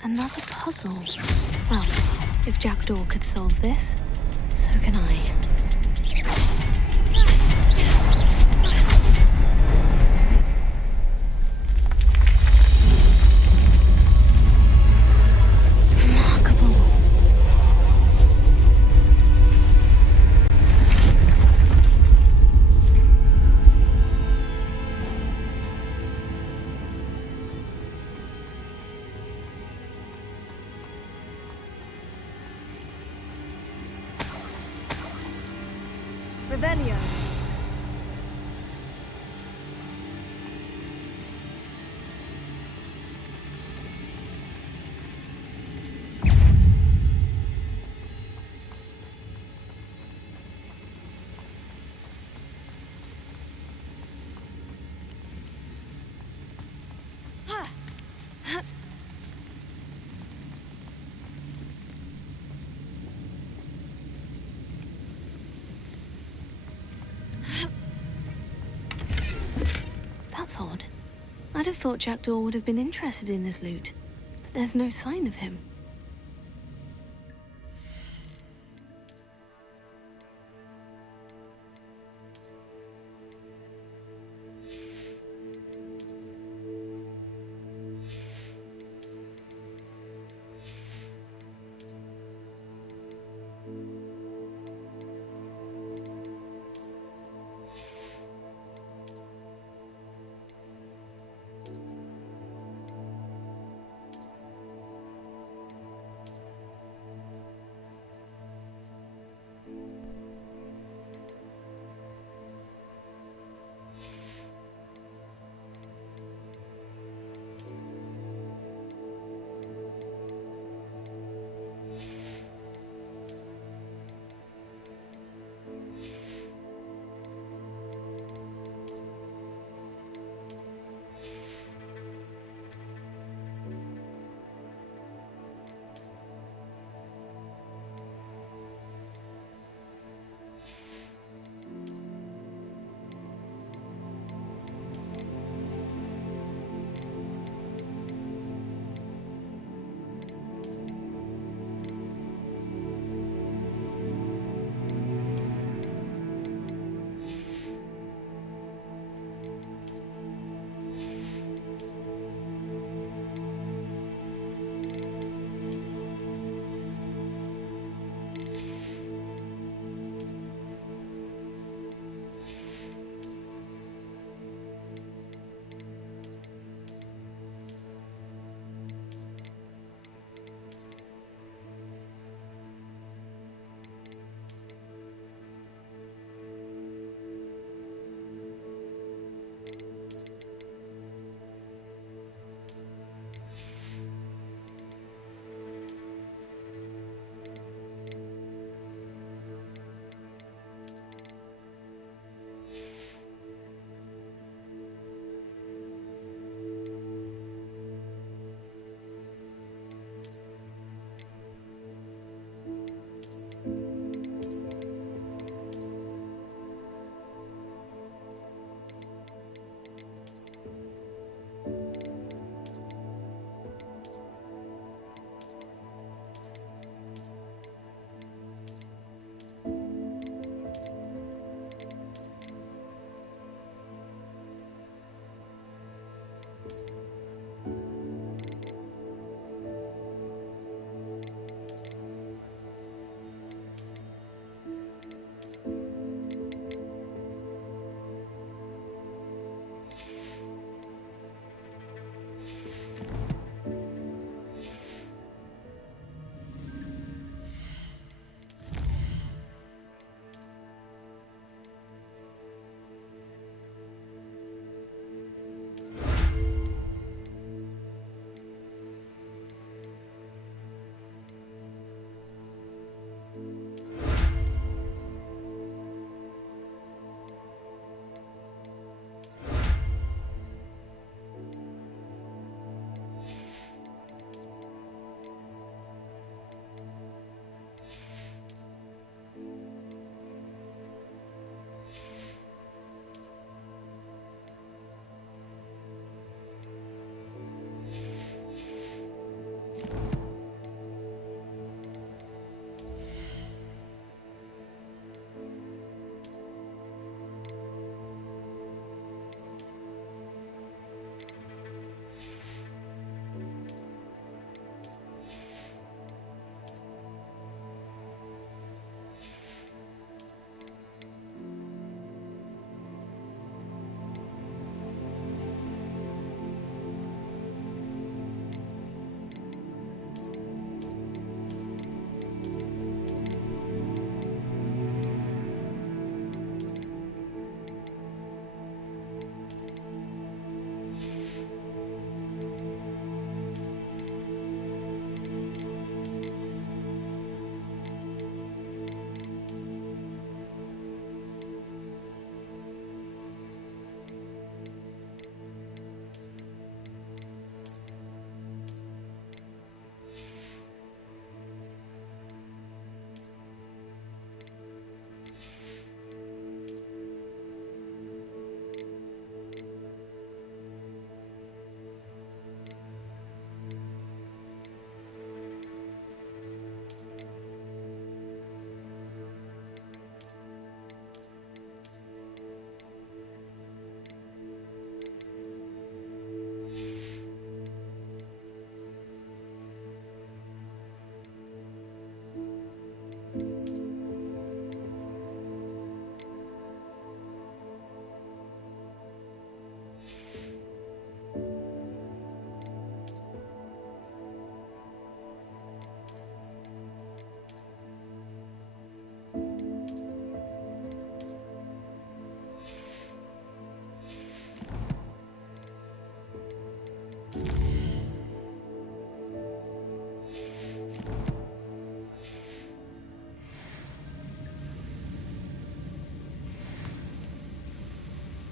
Another puzzle. Well, if Jackdaw could solve this, so can I. Remarkable. Revelio. That's odd. I'd have thought Jackdaw would have been interested in this loot, but there's no sign of him.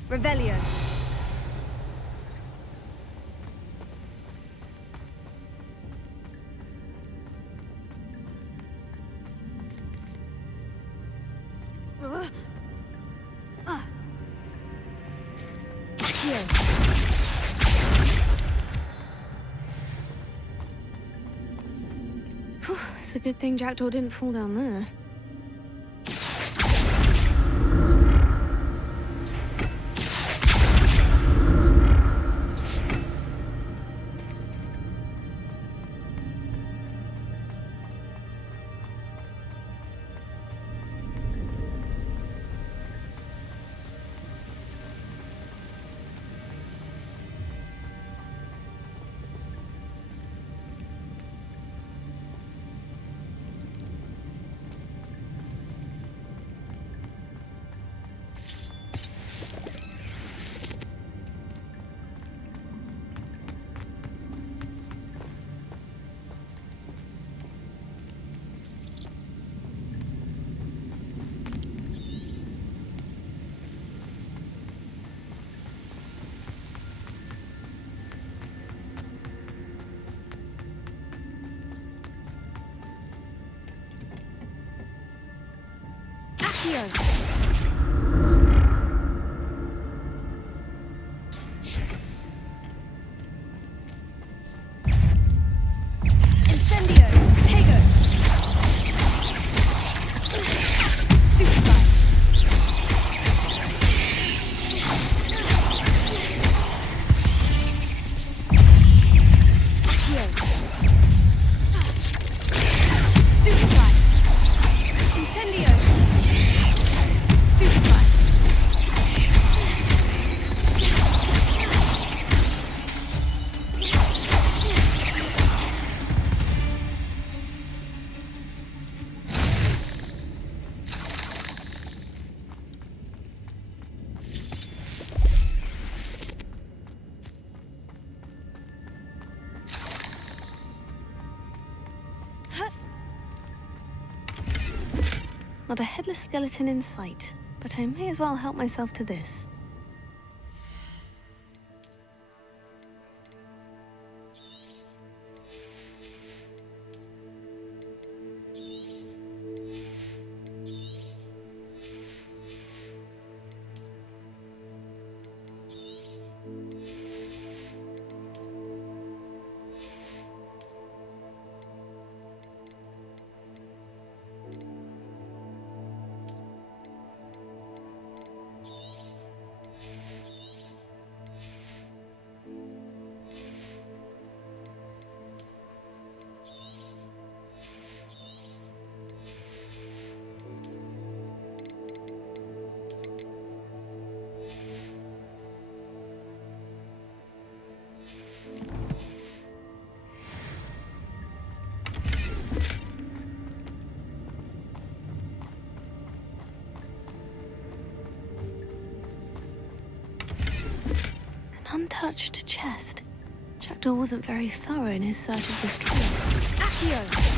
Revelio. Here. Whew, it's a good thing Jackdaw didn't fall down there. Here. Incendio. Tego. Stupefy. Here. Stupefy. Incendio. Stupefy. Not a headless skeleton in sight, but I may as well help myself to this. Untouched chest. Jackdaw wasn't very thorough in his search of this cave. Accio!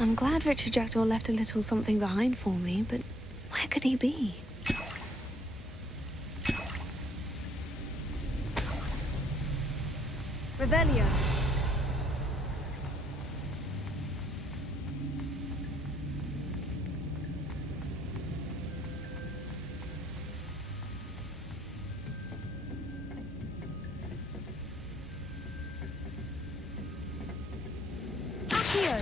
I'm glad Richard Jackdaw left a little something behind for me, but where could he be? Revelio. Accio!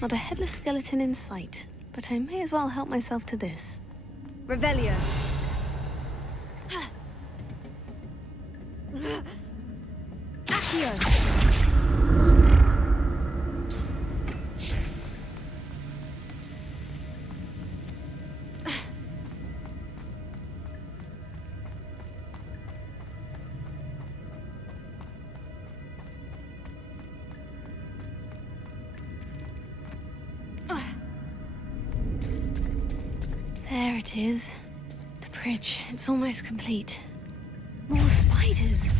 Not a headless skeleton in sight, but I may as well help myself to this. Revelio. Accio. There it is. The bridge. It's almost complete. More spiders.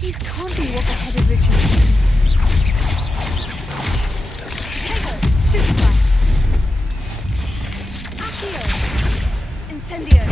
These can't be what the head originally. Tego! Stupefy! Accio! Incendio!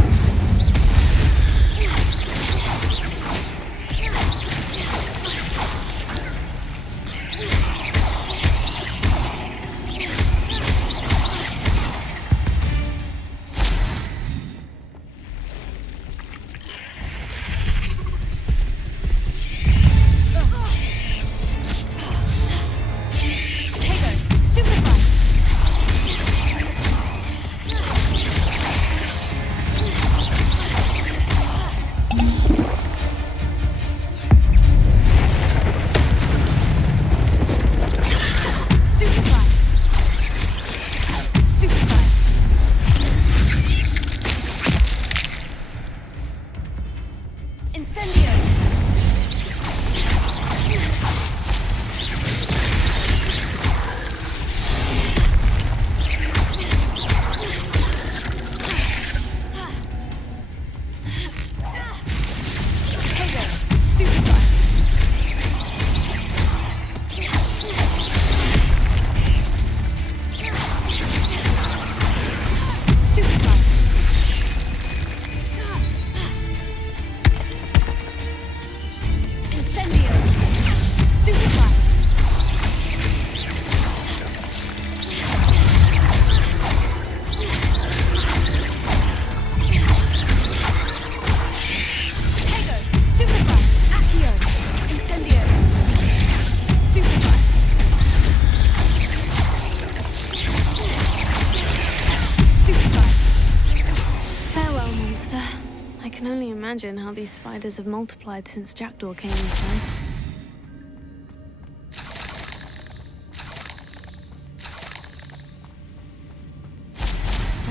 Imagine how these spiders have multiplied since Jackdaw came this way.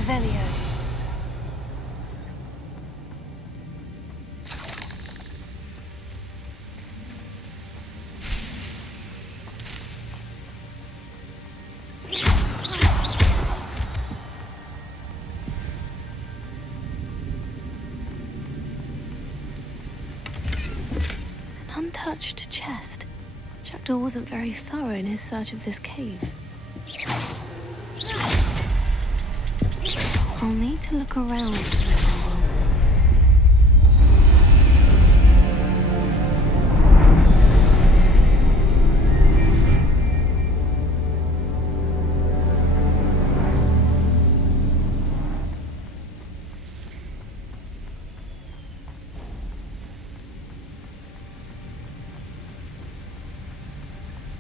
Revelio. Untouched chest. Jackdaw wasn't very thorough in his search of this cave. I'll need to look around for the symbol.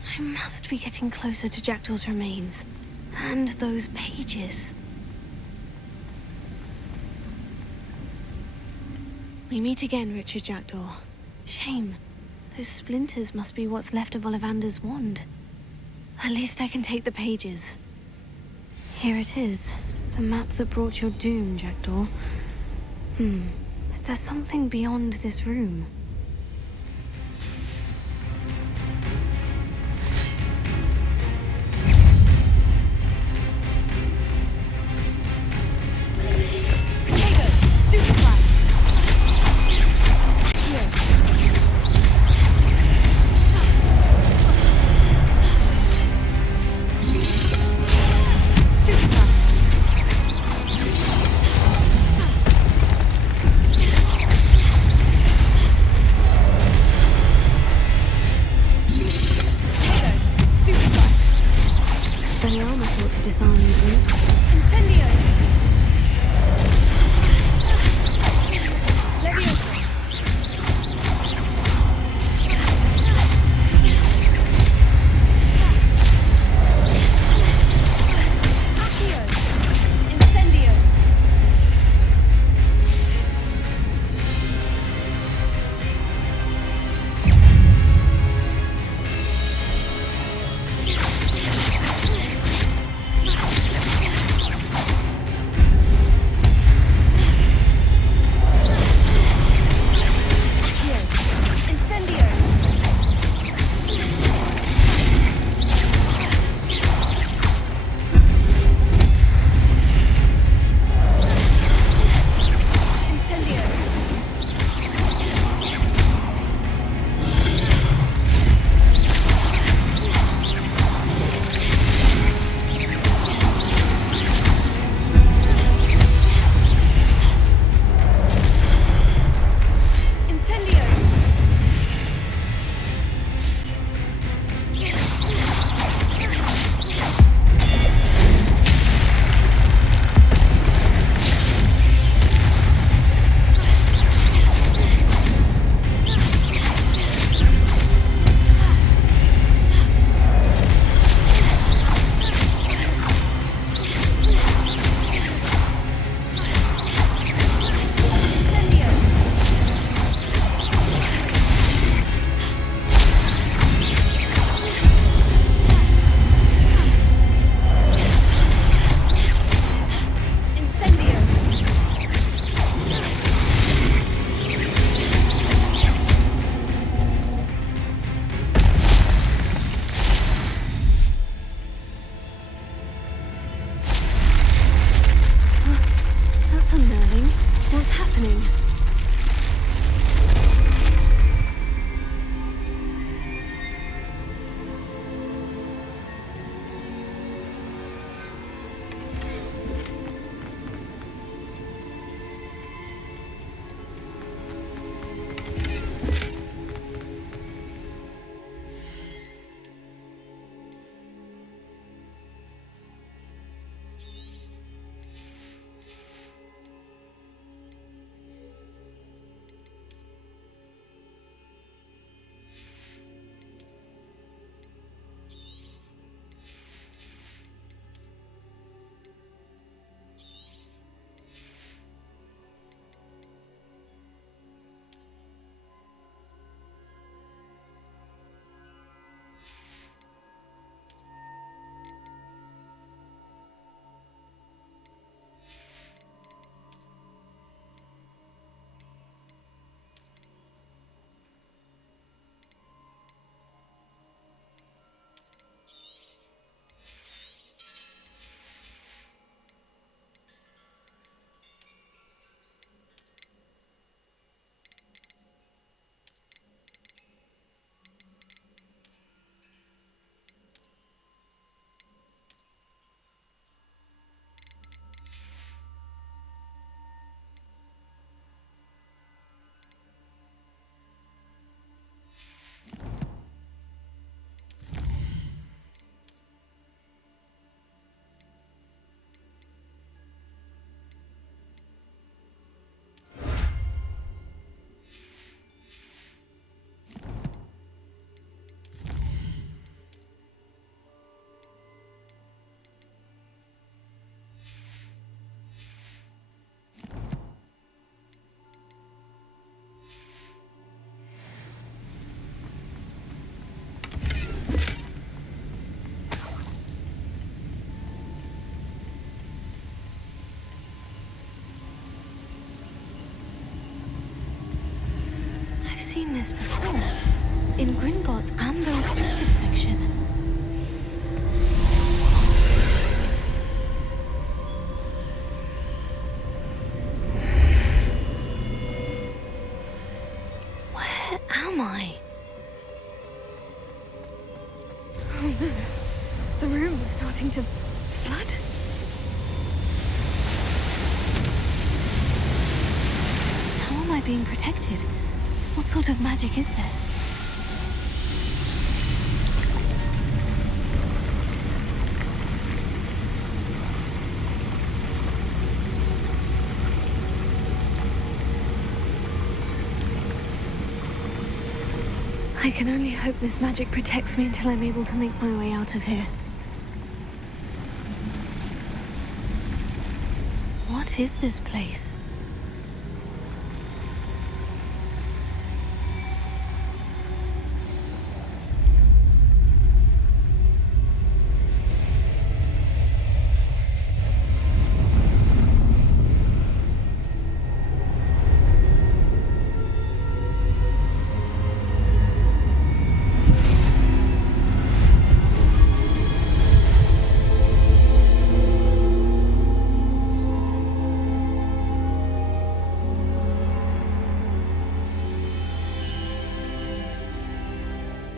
I must be getting closer to Jackdaw's remains. And those pages. We meet again, Richard Jackdaw. Shame. Those splinters must be what's left of Ollivander's wand. At least I can take the pages. Here it is. The map that brought your doom, Jackdaw. Is there something beyond this room? darling. What's happening? I've seen this before. In Gringotts and the restricted section. Where am I? Oh no. The room's starting to flood. How am I being protected? What sort of magic is this? I can only hope this magic protects me until I'm able to make my way out of here. What is this place?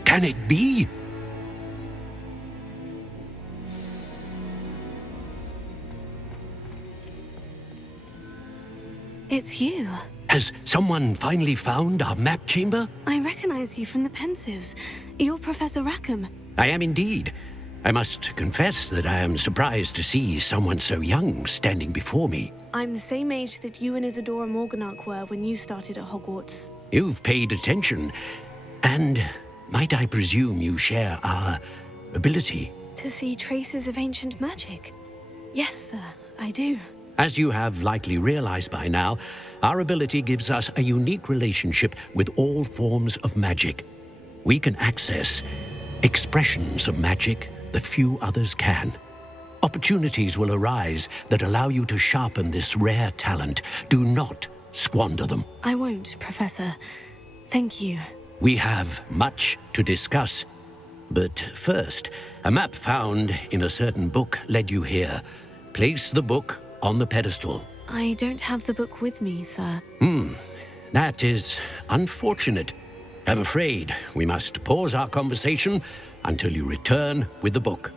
Can it be? It's you. Has someone finally found our map chamber? I recognize you from the Pensives. You're Professor Rackham. I am indeed. I must confess that I am surprised to see someone so young standing before me. I'm the same age that you and Isadora Morganach were when you started at Hogwarts. You've paid attention, and might I presume you share our ability? To see traces of ancient magic? Yes, sir, I do. As you have likely realized by now, our ability gives us a unique relationship with all forms of magic. We can access expressions of magic that few others can. Opportunities will arise that allow you to sharpen this rare talent. Do not squander them. I won't, Professor. Thank you. We have much to discuss. But first, a map found in a certain book led you here. Place the book on the pedestal. I don't have the book with me, sir. That is unfortunate. I'm afraid we must pause our conversation until you return with the book.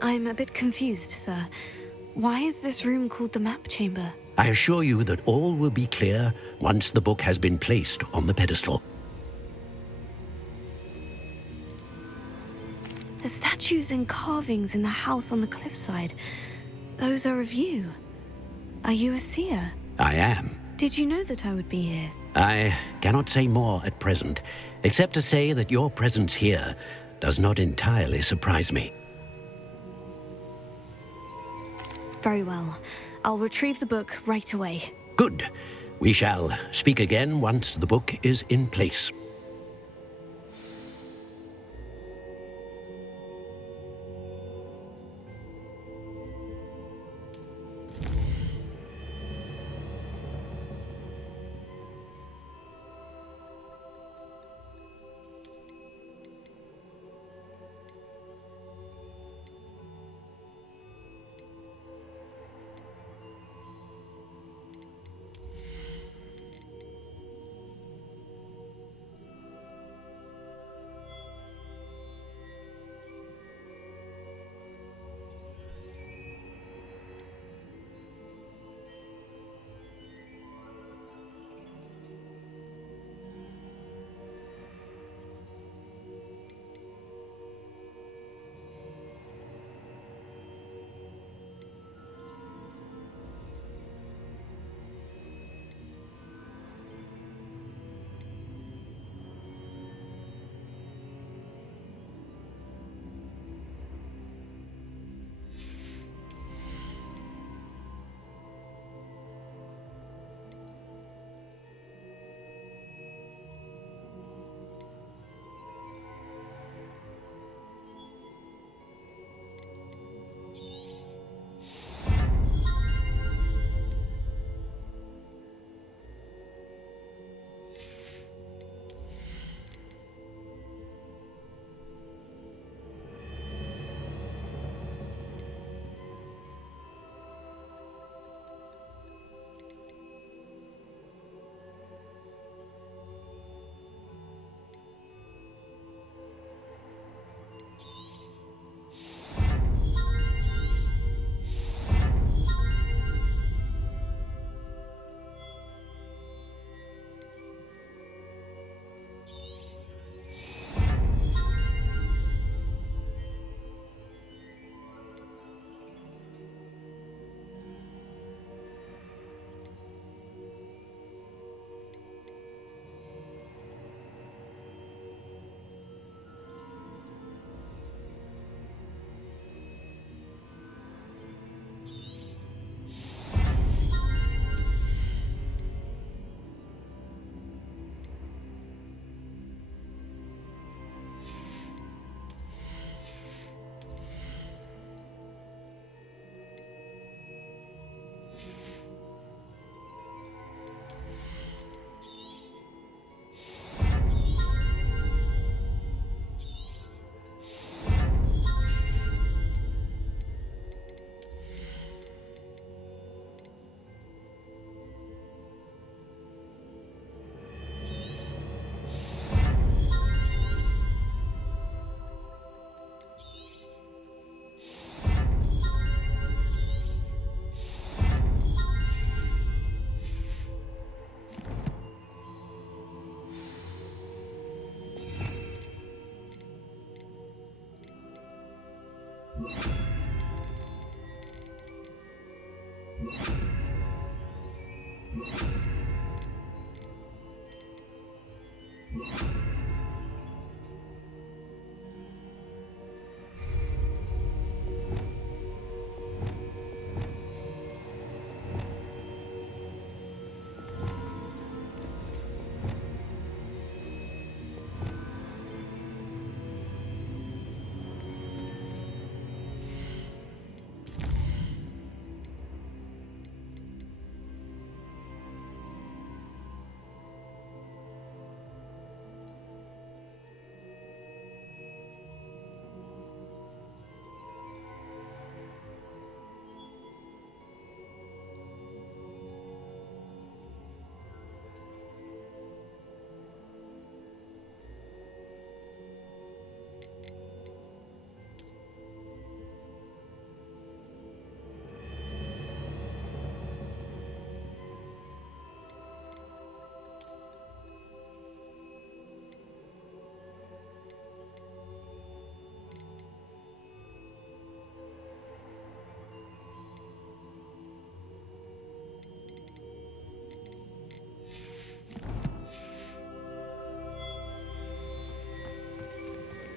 I'm a bit confused, sir. Why is this room called the map chamber? I assure you that all will be clear once the book has been placed on the pedestal. The statues and carvings in the house on the cliffside. Those are of you. Are you a seer? I am. Did you know that I would be here? I cannot say more at present, except to say that your presence here does not entirely surprise me. Very well. I'll retrieve the book right away. Good. We shall speak again once the book is in place.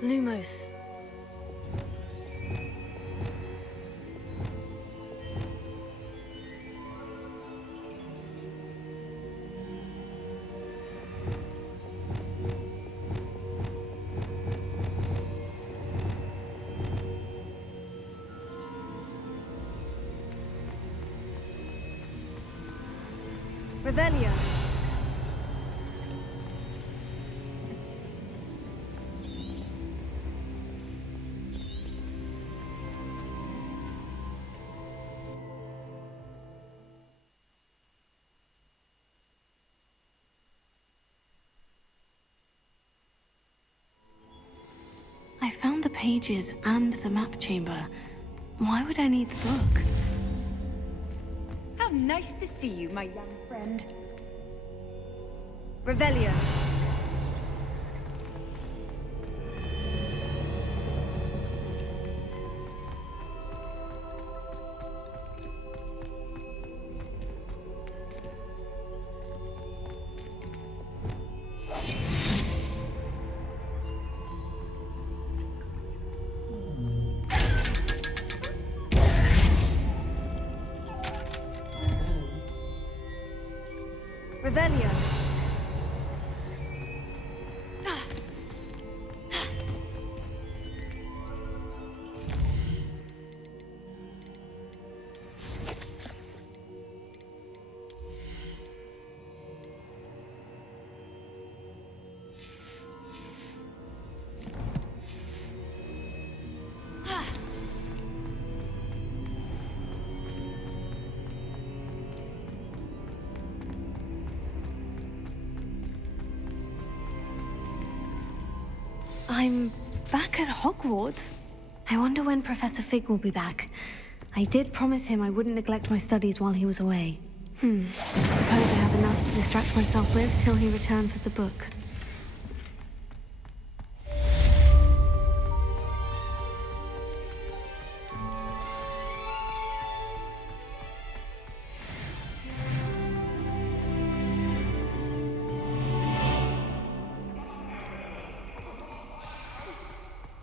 Lumos. Revelio. I found the pages and the map chamber. Why would I need the book? How nice to see you, my young friend. Revelio. Revelio. I'm back at Hogwarts. I wonder when Professor Fig will be back. I did promise him I wouldn't neglect my studies while he was away. Suppose I have enough to distract myself with till he returns with the book.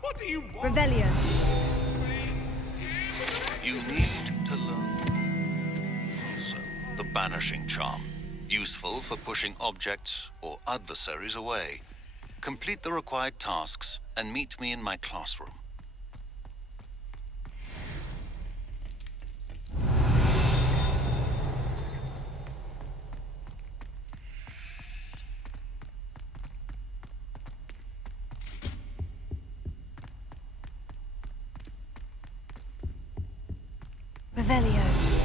What do you want? Revelio. You need to learn. Also, the Banishing Charm. Useful for pushing objects or adversaries away. Complete the required tasks and meet me in my classroom. Revelio.